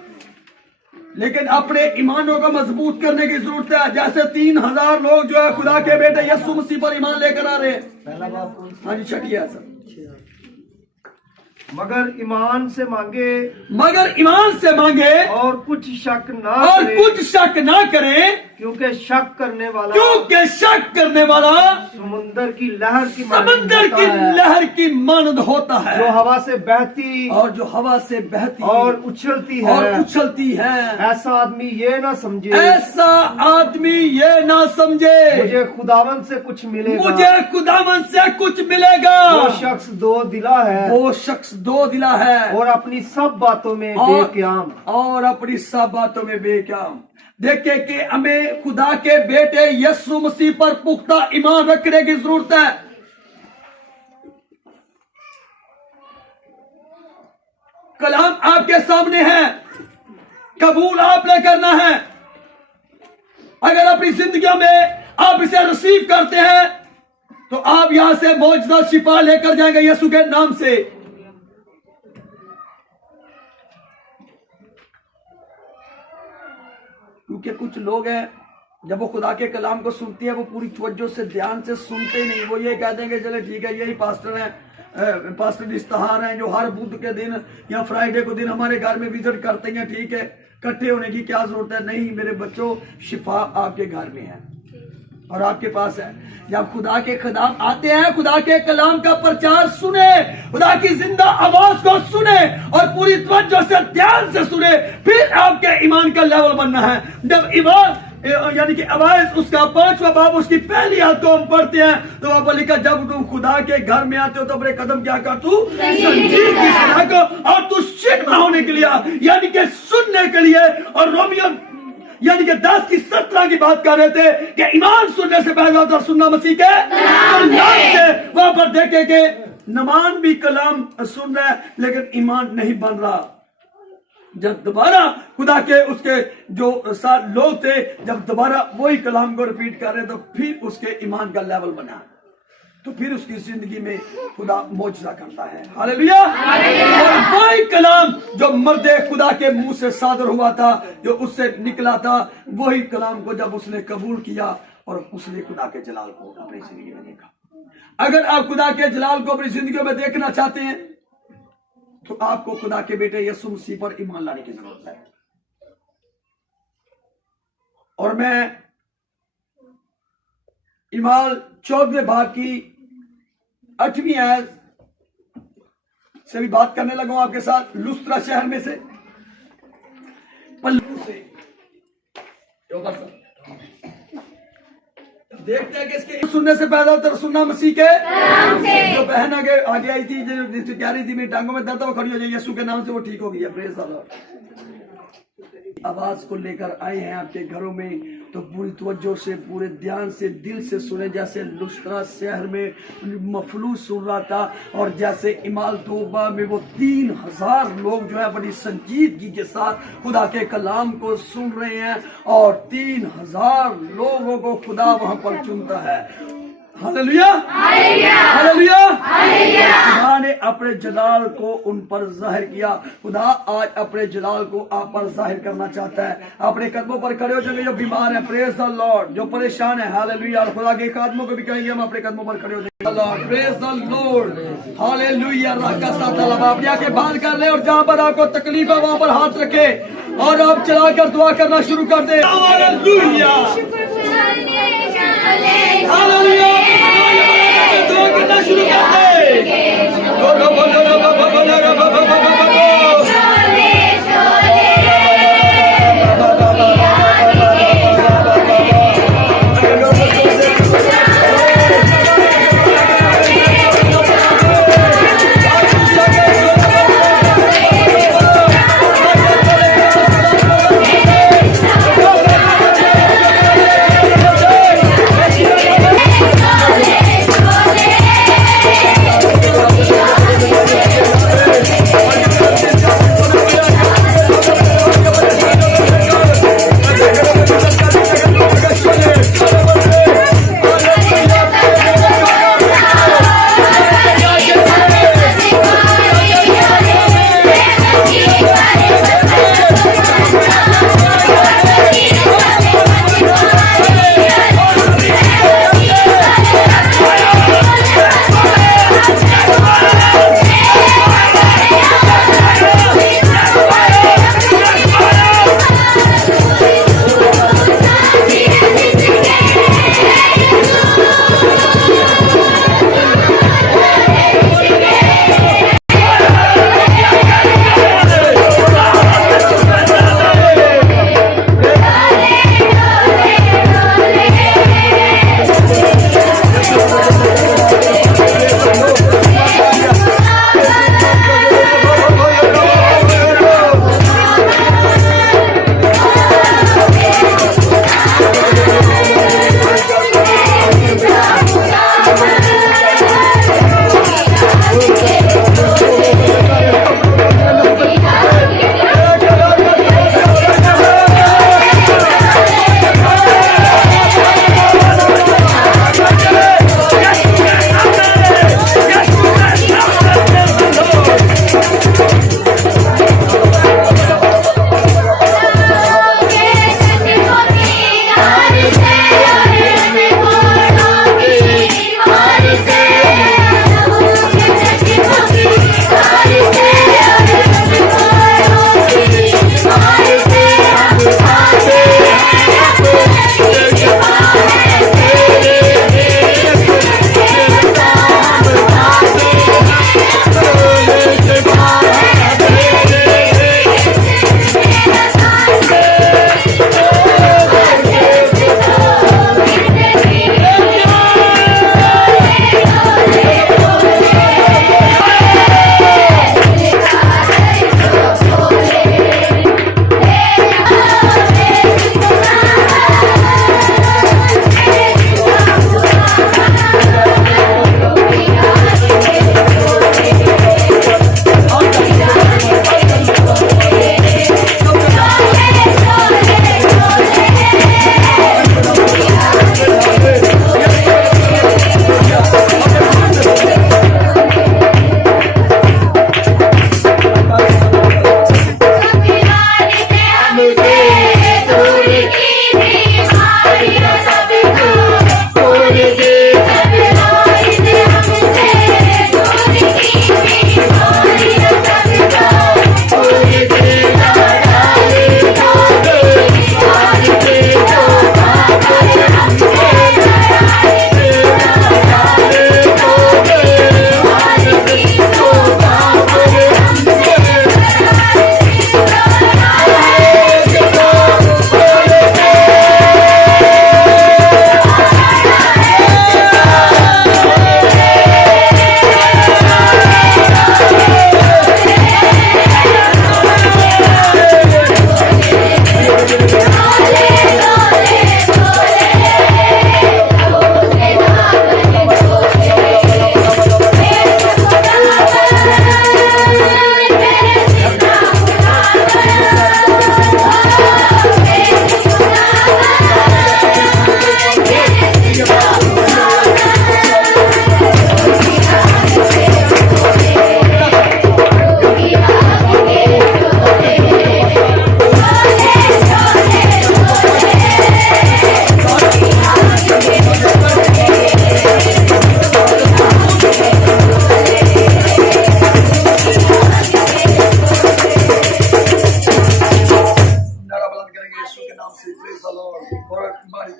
लेकिन अपने ईमानों को मजबूत करने की जरूरत है। जैसे 3000 लोग जो है खुदा के बेटे यीशु मसीह पर ईमान लेकर आ रहे हैं। हाँ जी, 6ठी है सर। मगर ईमान से मांगे और कुछ शक ना करें, क्योंकि शक करने वाला समुंदर की लहर की मानद होता है, जो हवा से बहती और उछलती है। ऐसा आदमी ये ना समझे मुझे खुदावन से कुछ मिलेगा। वो शख्स दो दिला है और अपनी सब बातों में बेक्याम। देखे कि हमें खुदा के बेटे यीशु मसीह पर पुख्ता ईमान रखने की जरूरत है। कलाम आपके सामने है, कबूल आपने करना है। अगर अपनी जिंदगी में आप इसे रिसीव करते हैं तो आप यहां से मौजूदा शिफा लेकर जाएंगे यीशु के नाम से। क्योंकि कुछ लोग हैं जब वो खुदा के कलाम को सुनती है वो पूरी तवज्जो से ध्यान से सुनते नहीं। वो ये कह देंगे चले ठीक है, यही पास्टर हैं, पास्टर इस्ताहार हैं जो हर बुध के दिन या फ्राइडे को दिन हमारे घर में विजिट करते हैं। ठीक है, इकट्ठे होने की क्या जरूरत है? नहीं मेरे बच्चों, शिफा आपके घर में है। और आपके पास है। जब खुदा के खिताब आते हैं, खुदा के कलाम का प्रचार सुने, खुदा की जिंदा आवाज को सुने और पूरी तवज्जो से ध्यान से सुने, फिर आपके ईमान का लेवल बनना है। जब ईमान यानी कि आवाज उसका 5वां बाब उसकी पहली आयत को हम पढ़ते हैं तो वहां पर लिखा, जब तुम खुदा के घर में आते हो तो अपने कदम क्या कर, तू संजीव की सुना को, और तू शिकवा होने के लिए यानी कि सुनने के लिए। और रोमियो यानी कि 10:17 की बात कर रहे थे कि ईमान सुनने से पहले होता, सुनना मसीह के कलाम से। वहां पर देखे कि नमान भी कलाम सुन रहा है लेकिन ईमान नहीं बन रहा। जब दोबारा खुदा के उसके जो साथ लोग थे, जब दोबारा वही कलाम को रिपीट कर रहे तो फिर उसके ईमान का लेवल बना, तो फिर उसकी जिंदगी में खुदा मौजूदा करता है। हालेलुया। और वही कलाम जो मर्दे खुदा के मुंह से सादर हुआ था, जो उससे निकला था, वही कलाम को जब उसने कबूल किया और उसने खुदा के जलाल को अपनी जिंदगी में देखा। अगर आप खुदा के जलाल को अपनी जिंदगी में देखना चाहते हैं तो आपको खुदा के बेटे यीशु मसीह पर ईमान लाने की जरूरत है। और मैं इमाल 14वें भाग की 8वीं आयत से भी बात करने लगा आपके साथ। लुस्त्रा शहर में से पल्लू से देखते हैं कि इसके सुनने से पैदा होता है, सुनना मसीह के जो बहन आगे आई थी, जो कह रही थी मेरी टांगों में दर्द, वो खड़ी हो जाए यीशु के नाम से, वो ठीक हो गई है। Praise the Lord. आवाज को लेकर आए हैं आपके घरों में तो पूरी तवज्जो से, पूरे ध्यान से, दिल से सुने। जैसे लुस्त्रा शहर में मफलूस सुन रहा था और जैसे इमाल तोबा में वो 3000 लोग जो है बड़ी संजीदगी के साथ खुदा के कलाम को सुन रहे हैं और 3000 लोगों को खुदा वहां पर चुनता है। Hallelujah, hallelujah. खुदा ने अपने जलाल को उन पर जाहिर किया। खुदा आज अपने जलाल को आप पर जाहिर करना चाहता है। अपने कदमों पर खड़े हो जाएंगे जो बीमार है, प्रेज द लॉर्ड, जो परेशान है, हालेलुया। और खुदा के कदमों को भी कहेंगे हम अपने कदमों पर खड़े हो जाएंगे, Lord, praise the Lord, hallelujah. राका साता आप जाके बाल कर ले और जहां पर आपको तकलीफ है वहां पर हाथ रखे और आप चलाकर दुआ करना शुरू कर दे। Hallelujah, hallelujah. दुआ करना शुरू कर दे।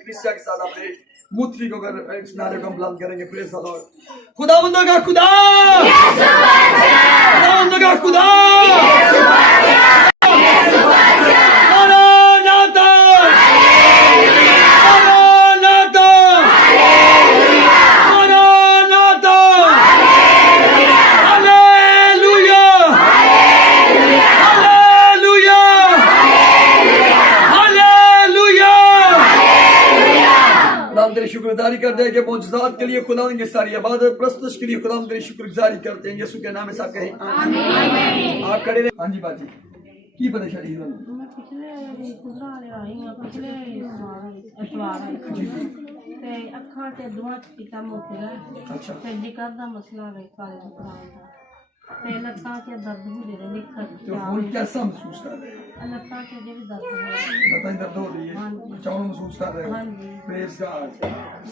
क्रिस्टिया के साथ अपने मूत्री को कर इस नारे को हम बुलंद करेंगे। Praise the Lord. खुदावंद का खुदा, खुदावंद का खुदा, शुक्रगुजारी करते हैं कि मौजूदात के लिए खुदा की सारी इबादत प्रस्तुत के लिए खुदा तेरी शुक्रगुजारी करते हैं। यीशु के नाम में सब कहें आमीन। आप खड़े रहे। हाँ जी बाजी की परेशानी है? मैं पिछले गुजराले आई हूं, पिछले इतवार आई ते अखा ते दुआ पिता मोते अच्छा ते जिगर दा मसला है काले दुकान दा ते लत्ता के दर्द भी दे रहे निखर तो ਹੁਣ कैसा महसूस कर रहे हैं? लत्ता के भी दर्द हो रहा बताइए दर्द हो रही है, चावल महसूस कर रहे हो? हाँ जी। Praise God.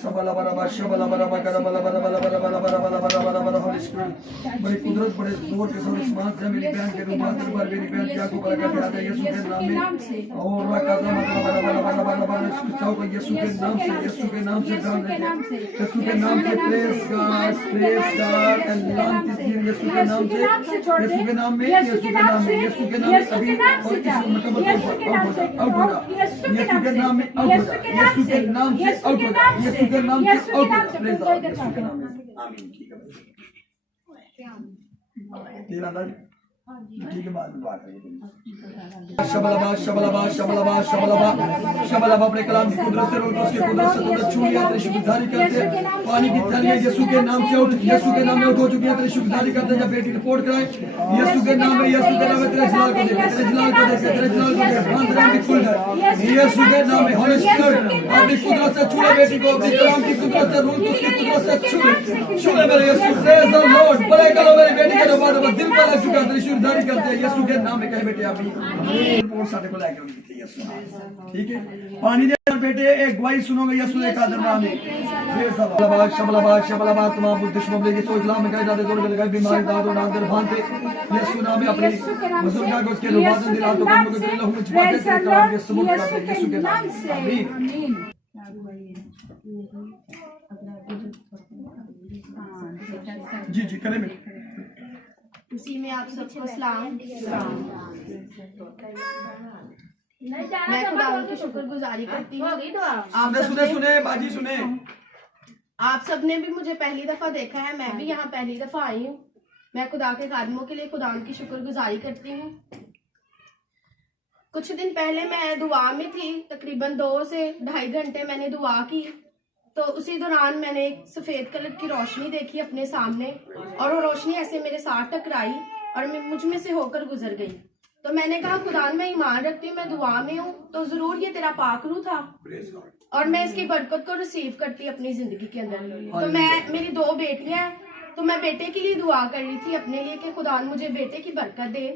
सबला बराबा शबला बराबा करबला बराबा बराबा बराबा बराबा बराबा होली स्पिरिट बड़ी कुदरत बड़े जोर के साथ इस्तेमाल से मेरी बहन के रूप में पर मेरी बहन क्या को बरकत आता है यीशु के नाम में। और रकाजा बराबा बराबा बराबा इसको चाहो को यीशु के नाम से, यीशु के नाम से जान दे, यीशु के नाम से। प्रेज़ गॉड अल्लाह की यीशु के नाम से, यीशु के नाम में, यीशु के नाम में, यीशु के नाम में अभी और इस मुकम्मल आउट होगा, यीशु के नाम में आउट होगा, यीशु के नाम से आउट होगा, यीशु के नाम से आउट होगा। प्रेज़ गॉड यीशु के नाम में आमीन। ठीक है तेरा नाम ठीक है बाद में बात करेंगे। शबलबा शबलबा शबलबा शबलबा शबलबा अपने कलाम की कुदरत से रोक उसकी कुदरत से कुदरत छू लिया तेरी शुक्रगुजारी करते। पानी की थैलियां यीशु के नाम से उठ, यीशु के नाम में उठ हो चुकी है तेरी शुक्रगुजारी करते। जब बेटी रिपोर्ट कराए यीशु के नाम में, यीशु के नाम में तेरे जलाल को दे, तेरे जलाल को दे, तेरे जलाल को दे, बंद रंग खुल जाए यीशु के नाम में। होली स्पिरिट अपनी कुदरत से छू ले बेटी को, अपनी कलाम की कुदरत से रोक उसकी कुदरत से छू ले मेरे यीशु। Praise the Lord. बड़े करो मेरी बेटी के बाद दिल पर लग चुका तेरी शुक्रगुजारी करते हैं यीशु के नाम में। कहे बेटे अभी रिपोर्ट साथे को लेकर उनकी यीशु ठीक है। पानी दे बेटे एक गवाही सुनोगे यीशु के कादर नाम में। शबलबा शबलबा शबलबा तमाम दुश्मन के सो इस्लाम में कहे जाते जोड़ के लगाए बीमारी दाद और नादर भांते यीशु नाम में अपनी बुजुर्गों को उसके रुबातन दिला तो कम को दिल लहू छुपाते तेरे कलाम के सबूत करते यीशु के नाम में आमीन। जी जी करें बेटे। उसी में आप सबको सलाम। मैं खुदा की शुक्रगुजारी करती हूँ। आप सुने बाजी सुने। आप सबने भी मुझे पहली दफा देखा है, मैं भी यहाँ पहली दफा आई हूँ। मैं खुदा के खादमों के लिए खुदा की शुक्रगुजारी करती हूँ। कुछ दिन पहले मैं दुआ में थी, तकरीबन 2 से 2.5 घंटे मैंने दुआ की। तो उसी दौरान मैंने एक सफेद कलर की रोशनी देखी अपने सामने और वो रोशनी ऐसे मेरे साथ टकराई और मुझ में से होकर गुजर गई। तो मैंने कहा खुदा मैं ईमान रखती हूँ, मैं दुआ में हूँ, तो जरूर ये तेरा पाक रूह था और मैं इसकी बरकत को रिसीव करती अपनी जिंदगी के अंदर। तो मेरी 2 बेटियां हैं, तो मैं बेटे के लिए दुआ कर रही थी अपने लिए कि खुदा मुझे बेटे की बरकत दे।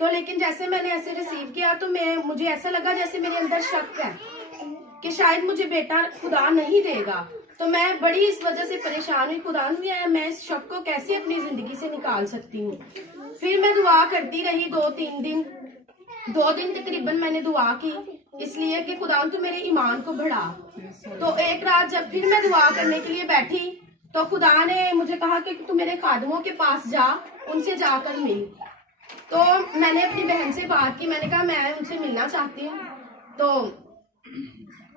तो लेकिन जैसे मैंने ऐसे रिसीव किया तो मुझे ऐसा लगा जैसे मेरे अंदर शक है कि शायद मुझे बेटा खुदा नहीं देगा। तो मैं बड़ी इस वजह से परेशान हुई, खुदा मैं इस शक को कैसे अपनी जिंदगी से निकाल सकती हूँ। फिर मैं दुआ करती रही 2-3 दिन, 2 दिन तकरीबन मैंने दुआ की, इसलिए कि खुदा तू मेरे ईमान को बढ़ा। तो एक रात जब फिर मैं दुआ करने के लिए बैठी तो खुदा ने मुझे कहा कि तू मेरे खादमों के पास जा, उनसे जाकर मिल। तो मैंने अपनी बहन से बात की, मैंने कहा मैं उनसे मिलना चाहती हूँ। तो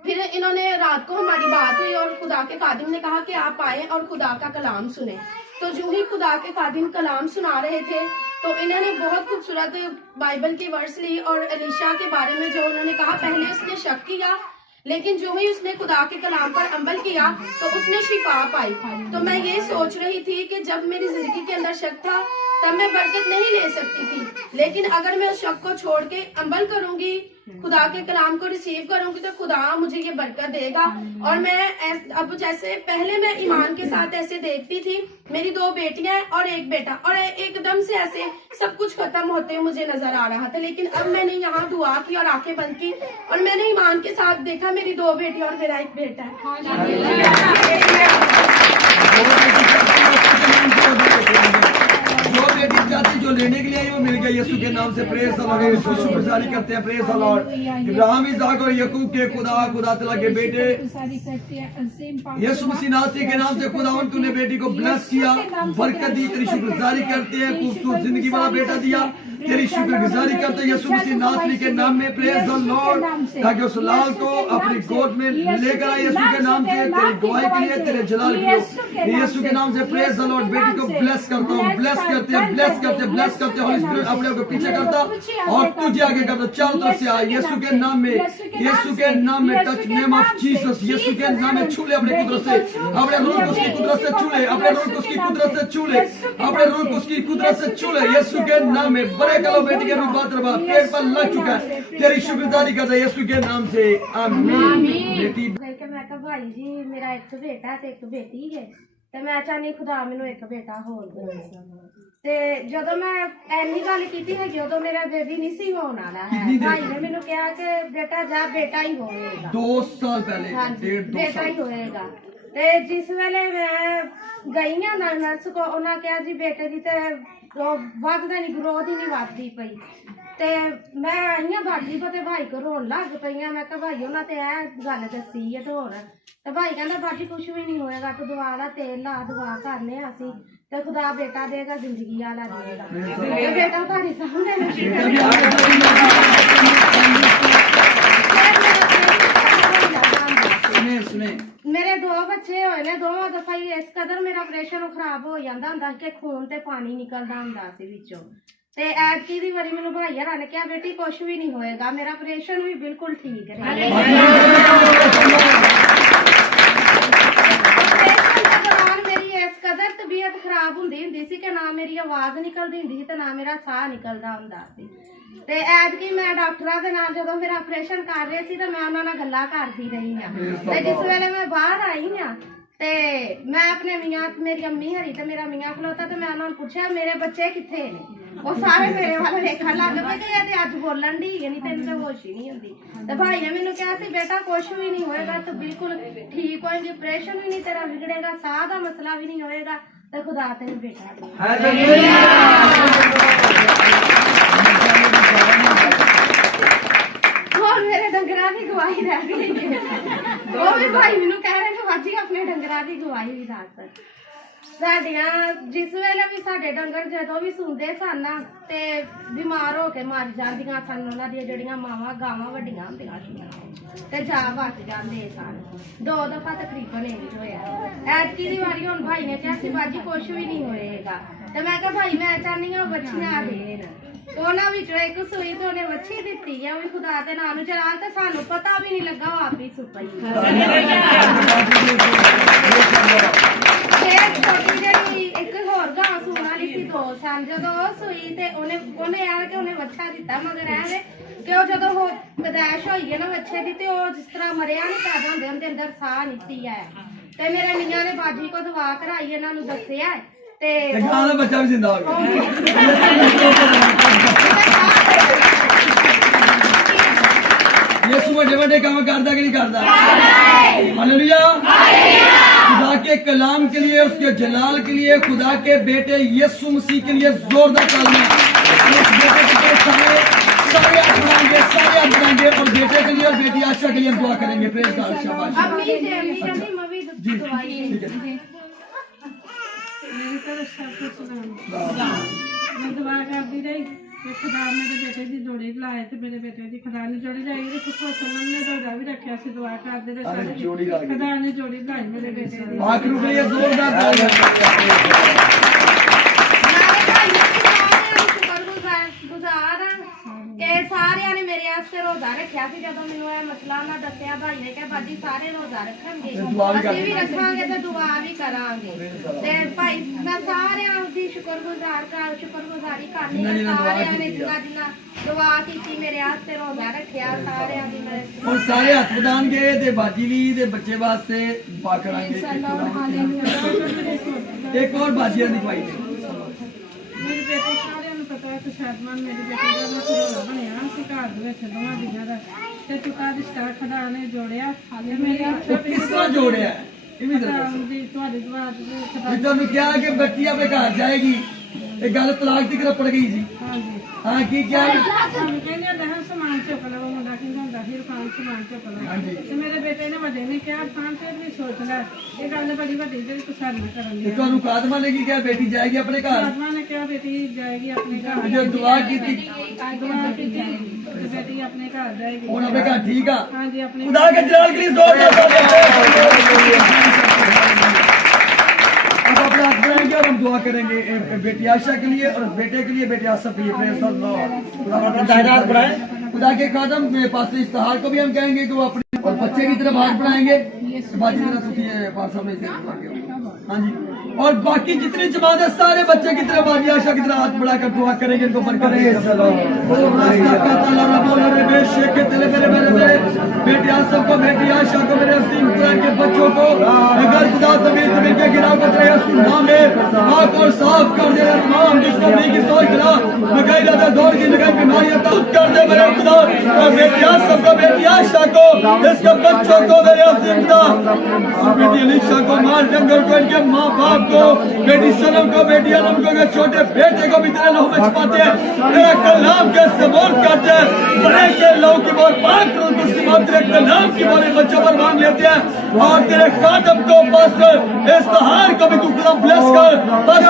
फिर इन्होंने रात को हमारी बात हुई और खुदा के खादिम ने कहा कि आप आए और खुदा का कलाम सुने। तो जो ही खुदा के खादिम कलाम सुना रहे थे तो इन्होंने बहुत खूबसूरत बाइबल की वर्स ली और एलीशा के बारे में जो उन्होंने कहा, पहले उसने शक किया लेकिन जो ही उसने खुदा के कलाम पर अमल किया तो उसने शिफा पाई। तो मैं ये सोच रही थी कि जब मेरी जिंदगी के अंदर शक था तब मैं बरकत नहीं ले सकती थी, लेकिन अगर मैं उस शक को छोड़ के अमल करूंगी, खुदा के कलाम को रिसीव करूंगी तो खुदा मुझे ये बरकत देगा। और मैं अब जैसे पहले मैं ईमान के साथ ऐसे देखती थी, मेरी 2 बेटियां और 1 बेटा, और एकदम से ऐसे सब कुछ खत्म होते हुए मुझे नजर आ रहा था। लेकिन अब मैंने यहाँ दुआ की और आंखें बंद की और मैंने ईमान के साथ देखा मेरी 2 बेटी और मेरा 1 बेटा है। चाची जो लेने के लिए आई वो मिल गया यीशु के नाम से। प्रेज द लॉर्ड, शुक्रगुजारी करते हैं। Praise the Lord. Ibrahim, Ishaq और याकूब के खुदा तआला के बेटे यीशु मसीह नासरी के नाम से खुदावन तूने बेटी को ब्लेस किया, बरकत दी, तेरी शुक्रगुजारी करते हैं। खूबसूरत जिंदगी वाला बेटा दिया, तेरी शुक्रगुजारी करते हैं यीशु मसीह नासरी के नाम में। Praise the Lord. ताकि उस लाल को अपनी गोद में लेकर आए यीशु के नाम से, तेरी गवाही के लिए, तेरे जलाल के लिए, यीशु के नाम से। Praise the Lord. बेटी को ब्लेस करता हूँ, ब्लेस करते हैं, ब्लेस करते, ब्लेस करते। होली स्पिरिट अपने आप को पीछे करता और तुझे आगे करता। चारों तरफ से आए यीशु के नाम में, यीशु के नाम में। Touch name of Jesus, Yeshu के नाम में छू ले अपनी कुदरत से, अपने रूह को उसकी कुदरत से छू ले, अपने रूह को उसकी कुदरत से छू ले, अपने रूह को उसकी कुदरत से छू ले यीशु के नाम में। बड़े करो बेटी के रूप बात रहा, पेट पर लग चुका है, तेरी शुक्रगुजारी करता है यीशु के नाम से। आमीन। बेटी मैं कहा भाई जी मेरा एक बेटा ते एक बेटी है ਤੇ ਮੈਂ ਚਾਹਨੀ ਖੁਦਾ ਮੈਨੂੰ ਇੱਕ ਬੇਟਾ ਹੋਰ ਦੇ ਤੇ ਜਦੋਂ ਮੈਂ ਐਨੀ ਗੱਲ ਕੀਤੀ ਹੈਗੀ ਉਦੋਂ ਮੇਰਾ ਬੇਬੀ ਨਹੀਂ ਸੀ ਹੋਣ ਵਾਲਾ ਹੈ। ਭਾਈ ਨੇ ਮੈਨੂੰ ਕਿਹਾ ਕਿ ਬੇਟਾ ਜਾ ਬੇਟਾ ਹੀ ਹੋਵੇਗਾ। 2 ਸਾਲ ਪਹਿਲੇ, ਹਾਂਜੀ ਬੇਟਾ ਹੀ ਹੋਏਗਾ। ਤੇ ਜਿਸ ਵੇਲੇ ਮੈਂ ਗਈ ਆ ਨਰਸ ਕੋ ਉਹਨਾਂ ਕਿਹਾ ਜੀ ਬੇਟੇ ਦੀ ਤੇ ਵੱਧਦਾ ਨਹੀਂ, ਗਰੋਥ ਹੀ ਨਹੀਂ ਵੱਧਦੀ ਪਈ। ਤੇ ਮੈਂ ਆਈ ਆ ਬਾਜੀ ਕੋ ਤੇ ਭਾਈ ਕੋ ਰੋਣ ਲੱਗ ਪਈ ਆ। ਮੈਂ ਕਿਹਾ ਭਾਈ ਉਹਨਾਂ ਤੇ ਇਹ ਗੱਲ ਦੱਸੀ ਹੈ ਤੇ ਹੋਰ ਤੇ ਭਾਈ ਕਹਿੰਦਾ ਬਾਜੀ ਕੁਛ ਵੀ ਨਹੀਂ ਹੋਏਗਾ, ਤੂੰ ਦੁਆ ਦਾ ਤੇਲ ਲਾ, ਦੁਆ ਕਰਨੇ ਆ ਅਸੀਂ ਤੇ ਖੁਦਾ ਬੇਟਾ ਦੇਗਾ, ਜ਼ਿੰਦਗੀ ਵਾਲਾ ਦੇਗਾ। ਤੇ ਬੇਟਾ ਤੁਹਾਡੇ ਸਾਹਮਣੇ ਮੇਰੇ 2 ਬੱਚੇ ਹੋਏ ਨੇ, ਦੋਵਾਂ ਦਫਾ ਹੀ ਇਸ ਕਦਰ ਮੇਰਾ ਆਪਰੇਸ਼ਨ ਖਰਾਬ ਹੋ ਜਾਂਦਾ ਹੁੰਦਾ ਕਿ ਖੂਨ ਤੇ ਪਾਣੀ ਨਿਕਲਦਾ ਹੁੰਦਾ ਸੀ ਵਿੱਚੋਂ। ਤੇ ਐਤਕੀ ਦੀ ਵਾਰੀ ਮੈਨੂੰ ਭਾਈ ਹਰਾਂ ਨੇ ਕਿਹਾ ਬੇਟੀ ਕੁਛ ਵੀ ਨਹੀਂ ਹੋਏਗਾ, ਮੇਰਾ ਆਪਰੇਸ਼ਨ ਵੀ ਬਿਲਕੁਲ ਠੀਕ ਰਿਹਾ। ਕਦਰ ਤਬੀਅਤ ਖਰਾਬ ਹੁੰਦੀ ਸੀ ਕਿ ਨਾ ਮੇਰੀ ਆਵਾਜ਼ ਨਿਕਲਦੀ ਹੁੰਦੀ ਸੀ ਤੇ ਨਾ ਮੇਰਾ ਸਾਹ ਨਿਕਲਦਾ ਹੁੰਦਾ ਸੀ। ਤੇ ਐਤਕੀ ਮੈਂ ਡਾਕਟਰਾਂ ਦੇ ਨਾਲ ਜਦੋਂ ਮੇਰਾ ਆਪਰੇਸ਼ਨ ਕਰ ਰਹੇ ਸੀ ਤੇ ਮੈਂ ਉਹਨਾਂ ਨਾਲ ਗੱਲਾਂ ਕਰਦੀ ਰਹੀ ਆ। ਤੇ ਜਿਸ ਵੇਲੇ ਮੈਂ ਬਾਹਰ ਆਈ ਆ ਤੇ ਮੈਂ ਆਪਣੇ ਮੀਆਂ, ਮੇਰੀ ਅੰਮੀ ਹਰੀ ਤੇ ਮੇਰਾ ਮੀਆਂ ਖਲੋਤਾ ਤੇ ਮੈਂ ਉਹਨਾਂ ਨੂੰ ਪੁੱਛਿਆ ਮੇਰੇ ਬੱਚੇ ਕਿੱਥੇ ਨੇ। ਉਹ ਸਾਰੇ ਮੇਰੇ ਵੱਲ ਵੇਖਣ ਲੱਗ ਪਏ ਕਿ ਇਹ ਤੇ ਅੱਜ ਬੋਲਣ ਦੀ ਨਹੀਂ, ਤੈਨੂੰ ਤਾਂ ਹੋਸ਼ ਹੀ ਨਹੀਂ ਹੁੰਦੀ। ਤੇ ਭਾਈ ਨੇ ਮੈਨੂੰ ਕਿਹਾ ਸੀ ਬੇਟਾ ਕੁਛ ਵੀ ਨਹੀਂ ਹੋਏਗਾ, ਤੂੰ ਬਿਲਕੁਲ ਠੀਕ ਹੋਏਗੀ, ਆਪਰੇਸ਼ਨ ਵੀ ਨਹੀਂ ਤੇਰਾ ਵਿਗੜੇਗਾ, ਸਾਹ ਦਾ ਮਸਲਾ ਵੀ ਨਹੀਂ ਹੋਏਗਾ ਤੇ ਖੁਦਾ ਤੈਨੂੰ ਬੇਟਾ ਦੇ। ਹੋਰ ਮੇਰੇ ਡੰਗਰਾਂ ਦੀ ਗਵਾਹੀ ਰਹਿ ਗਈ। ਉਹ ਵੀ ਭਾਈ ਮੈਨੂੰ ਕਹਿ ਰਹੇ ਨੇ ਬਾਜੀ ਆਪਣੇ ਡੰਗਰਾਂ ਦੀ ਗਵਾਹੀ ਵੀ ਦੱਸ। ਸਾਡੀਆਂ ਜਿਸ ਵੇਲੇ ਵੀ ਸਾਡੇ ਡੰਗਰ ਜਦੋਂ ਵੀ ਸੁਣਦੇ ਸਨ ਤੇ ਬਿਮਾਰ ਹੋ ਕੇ ਮਰ ਜਾਂਦੀਆਂ ਸਨ, ਉਹਨਾਂ ਦੀਆਂ ਜਿਹੜੀਆਂ ਮਾਵਾਂ ਗਾਵਾਂ ਵੱਡੀਆਂ ਹੁੰਦੀਆਂ ਸੀ ਤੇ ਜਾ ਬਚ ਜਾਂਦੇ ਸਨ। 2 ਦਫਾ ਤਕਰੀਬਨ ਇਹ ਹੋਇਆ। ਐਤਕੀ ਦੀ ਵਾਰੀ ਹੁਣ ਭਾਈ ਨੇ ਕਿਹਾ ਸੀ ਬਾਜੀ ਕੁਛ ਵੀ ਨਹੀਂ ਹੋਏਗਾ। ਤੇ ਮੈਂ ਕਿਹਾ ਭਾਈ ਮੈਂ ਚਾਹੁੰਦੀ ਹਾਂ ਬੱਚੀਆਂ ਦੇਣ। ਉਹਨਾਂ ਵਿੱਚੋਂ ਇੱਕ ਸੂਈ ਤੇ ਉਹਨੇ ਵੱਛੀ ਦਿੱਤੀ ਆ, ਉਹ ਵੀ ਖੁਦਾ ਦੇ ਨਾਂ ਨੂੰ ਚਲਾ ਤੇ ਸਾਨੂੰ ਪਤਾ ਵੀ ਨਹੀਂ ਲੱਗਾ ਉਹ ਆਪ ਹੀ ਸੁੱਪਈ। ਛੋਟੀ ਜਿਹੜੀ ਇੱਕ ਹੋਰ ਗਾਂ ਸੂਣ ਵਾਲੀ ਸੀ 2 ਸਾਲ, ਜਦੋਂ ਉਹ ਸੂਈ ਤੇ ਉਹਨੇ ਆ ਕੇ ਉਹਨੇ ਵੱਛਾ ਦਿੱਤਾ। ਮਗਰ ਐਵੇਂ ਕਿ ਉਹ ਜਦੋਂ ਪੈਦਾਇਸ਼ ਹੋਈ ਹੈ ਨਾ ਵੱਛੇ ਦੀ ਤੇ ਉਹ ਜਿਸ ਤਰ੍ਹਾਂ ਮਰਿਆ ਨਹੀਂ ਪੈਦਾ ਹੁੰਦੇ, ਉਹਦੇ ਅੰਦਰ ਸਾਹ ਨਹੀਂ ਸੀ ਆਇਆ। ਤੇ ਮੇਰੇ ਮੀਆਂ ਨੇ ਬਾਜੀ ਕੋ ਦਵਾ ਕਰਾਈ, ਇਹਨਾਂ ਨੂੰ ਦੱਸਿਆ ਤੇ ਗਾਂ ਦਾ ਬੱਚਾ ਵੀ ਜ਼ਿੰਦਾ ਹੋ ਗਿਆ। यीशु बड़े बड़े काम करता कि नहीं करता? हालेलुया। खुदा के कलाम के लिए, उसके जलाल के लिए, खुदा के बेटे यीशु मसीह के लिए जोरदार तालियां। सारे हाथ बढ़ाएंगे और बेटे के लिए और बेटी आशा के लिए हम दुआ करेंगे। Praise God. शाबाश जी। मैं दुआ करती रही कि खुदा मेरे बेटे की जोड़ी लाए तो मेरे बेटे की खुदा ने जोड़ी लाई। खुदा सलम ने रोजा भी रखा सी, दुआ करते रहे खुदा ने जोड़ी लाई मेरे बेटे की। आखिर के लिए जोरदार ਕਿ ਸਾਰਿਆਂ ਨੇ ਮੇਰੇ ਵਾਸਤੇ ਰੋਜ਼ਾ ਰੱਖਿਆ ਸੀ। ਜਦੋਂ ਮੈਨੂੰ ਇਹ ਮਸਲਾ ਉਹਨਾਂ ਦੱਸਿਆ ਭਾਈ ਨੇ ਕਿਹਾ ਬਾਜੀ ਸਾਰੇ ਰੋਜ਼ਾ ਰੱਖਣਗੇ, ਅਸੀਂ ਵੀ ਰੱਖਾਂਗੇ ਤੇ ਦੁਆ ਵੀ ਕਰਾਂਗੇ। ਤੇ ਭਾਈ ਮੈਂ ਸਾਰਿਆਂ ਦੀ ਸ਼ੁਕਰਗੁਜ਼ਾਰੀ ਕਰਨੀ ਹੈ। ਸਾਰਿਆਂ ਨੇ ਜਿੰਨਾ ਦੁਆ ਕੀਤੀ ਮੇਰੇ ਵਾਸਤੇ ਰੋਜ਼ਾ ਰੱਖਿਆ, ਸਾਰਿਆਂ ਦੀ ਮੈਂ और सारे हथ बदानगे ते बाजी भी ते बच्चे वास्ते दुआ करांगे। एक और बाजियां दिखवाई दे मेरे बेटे सारिਆਂ ਨੂੰ ਪਤਾ ਹੈ ਕਿ ਸ਼ਾਦਮਾਨ ਮੇਰੇ ਬੇਟੇ ਦਾ ਮਸਲਾ ਬਣਿਆ ਸੀ ਘਰ ਦੇ ਵਿੱਚ ਦੋਵਾਂ ਜੀਆਂ ਦਾ ਤੇ ਚੁਕਾ ਰਿਸ਼ਤਾ ਖੜਾ ਨੇ ਜੋੜਿਆ। ਹਾਲੇ ਮੇਰੇ किस तरह जोड़े है? ਤੁਹਾਡੀ ਦੁਆ ਦੇ ਤੁਹਾਨੂੰ ਕਿਹਾ ਕਿ ਬੱਚੀ ਆਪਣੇ ਘਰ ਜਾਏਗੀ एक गल तलाक की तरफ पड़ गई जी ਹਾਂਜੀ हाँ की क्या है? ਸਾਨੂੰ ਕਹਿੰਦੇ ਹੁੰਦੇ ਹਨ ਸਮਾਨ ਚੁੱਕ ਲਓ ਮੁੰਡਾ ਕਹਿੰਦਾ ਹੁੰਦਾ ਸੀ ਇਰਫਾਨ ਸਮਾਨ ਚੁੱਕ ਲਓ ਤੇ ਮੇਰੇ ਬੇਟੇ ਨੇ ਵੱਡੇ ਨੇ ਕਿਹਾ ਇਰਫਾਨ ਫਿਰ ਵੀ ਸੋਚ ਲੈ ਇਹ ਗੱਲ ਬੜੀ ਵੱਡੀ ਜਿਹੜੀ ਤੂੰ ਸਾਡੇ ਨਾਲ ਕਰਨ ਤੇ ਦੀ ਤੁਹਾਨੂੰ ਕਾਦਮਾ ਲੇਗੀ क्या बेटी जाएगी अपने घर ਆਤਮਾ ਨੇ ਕਿਹਾ ਬੇਟੀ ਜਾਏਗੀ ਆਪਣੇ ਘਰ जो दुआ की थी ਦੁਆ ਕੀਤੀ ਤੇ ਬੇਟੀ ਆਪਣੇ ਘਰ ਜਾਏਗੀ ਹੁਣ ਆਪਣੇ ਘਰ ठीक है ਹਾਂਜੀ ਆਪਣੇ खुदा के जलाल के लिए जोरदार तालियां। अब अपने हाथ बढ़ाएंगे और हम दुआ करेंगे बेटी आशा के लिए और बेटे के लिए बेटे आसफ के लिए प्रेस और खुदा के कदम में पास इश्तहार को भी हम कहेंगे कि वो अपने और बच्चे की तरफ हाथ बढ़ाएंगे बाकी तरफ उठिए पास हाँ जी और बाकी जितनी जमात है सारे बच्चे की तरफ आगे आशा की तरफ हाथ बढ़ाकर दुआ करेंगे इनको बरकत बेटी आसफ को बेटी आशा को मेरे हसीन कुरान के बच्चों को अगर खुदा तमीर तमीर के गिराव कर रहे सुना में पाक और साफ कर दे तमाम जिसको नहीं की सोच गिरा लगाई रहता दौड़ की लगाई बीमारियां दूर कर दे मेरे खुदा और बेटी आसफ को बेटी आशा को इसके बच्चों को मेरे हसीन खुदा बेटी अलीशा को मार जंगल को इनके माँ बाप को बेटी सनम को बेटी अलम को छोटे बेटे को भी तेरे लहू में छुपाते हैं तेरा कलाम के सबूत करते हैं बड़े के लहू की बोल पाक रोज उसकी बात तेरे कलाम की बोले बच्चों पर मांग लेते हैं और तेरे खातम को बस इस्तेहार को भी तू खुदा ब्लेस कर बस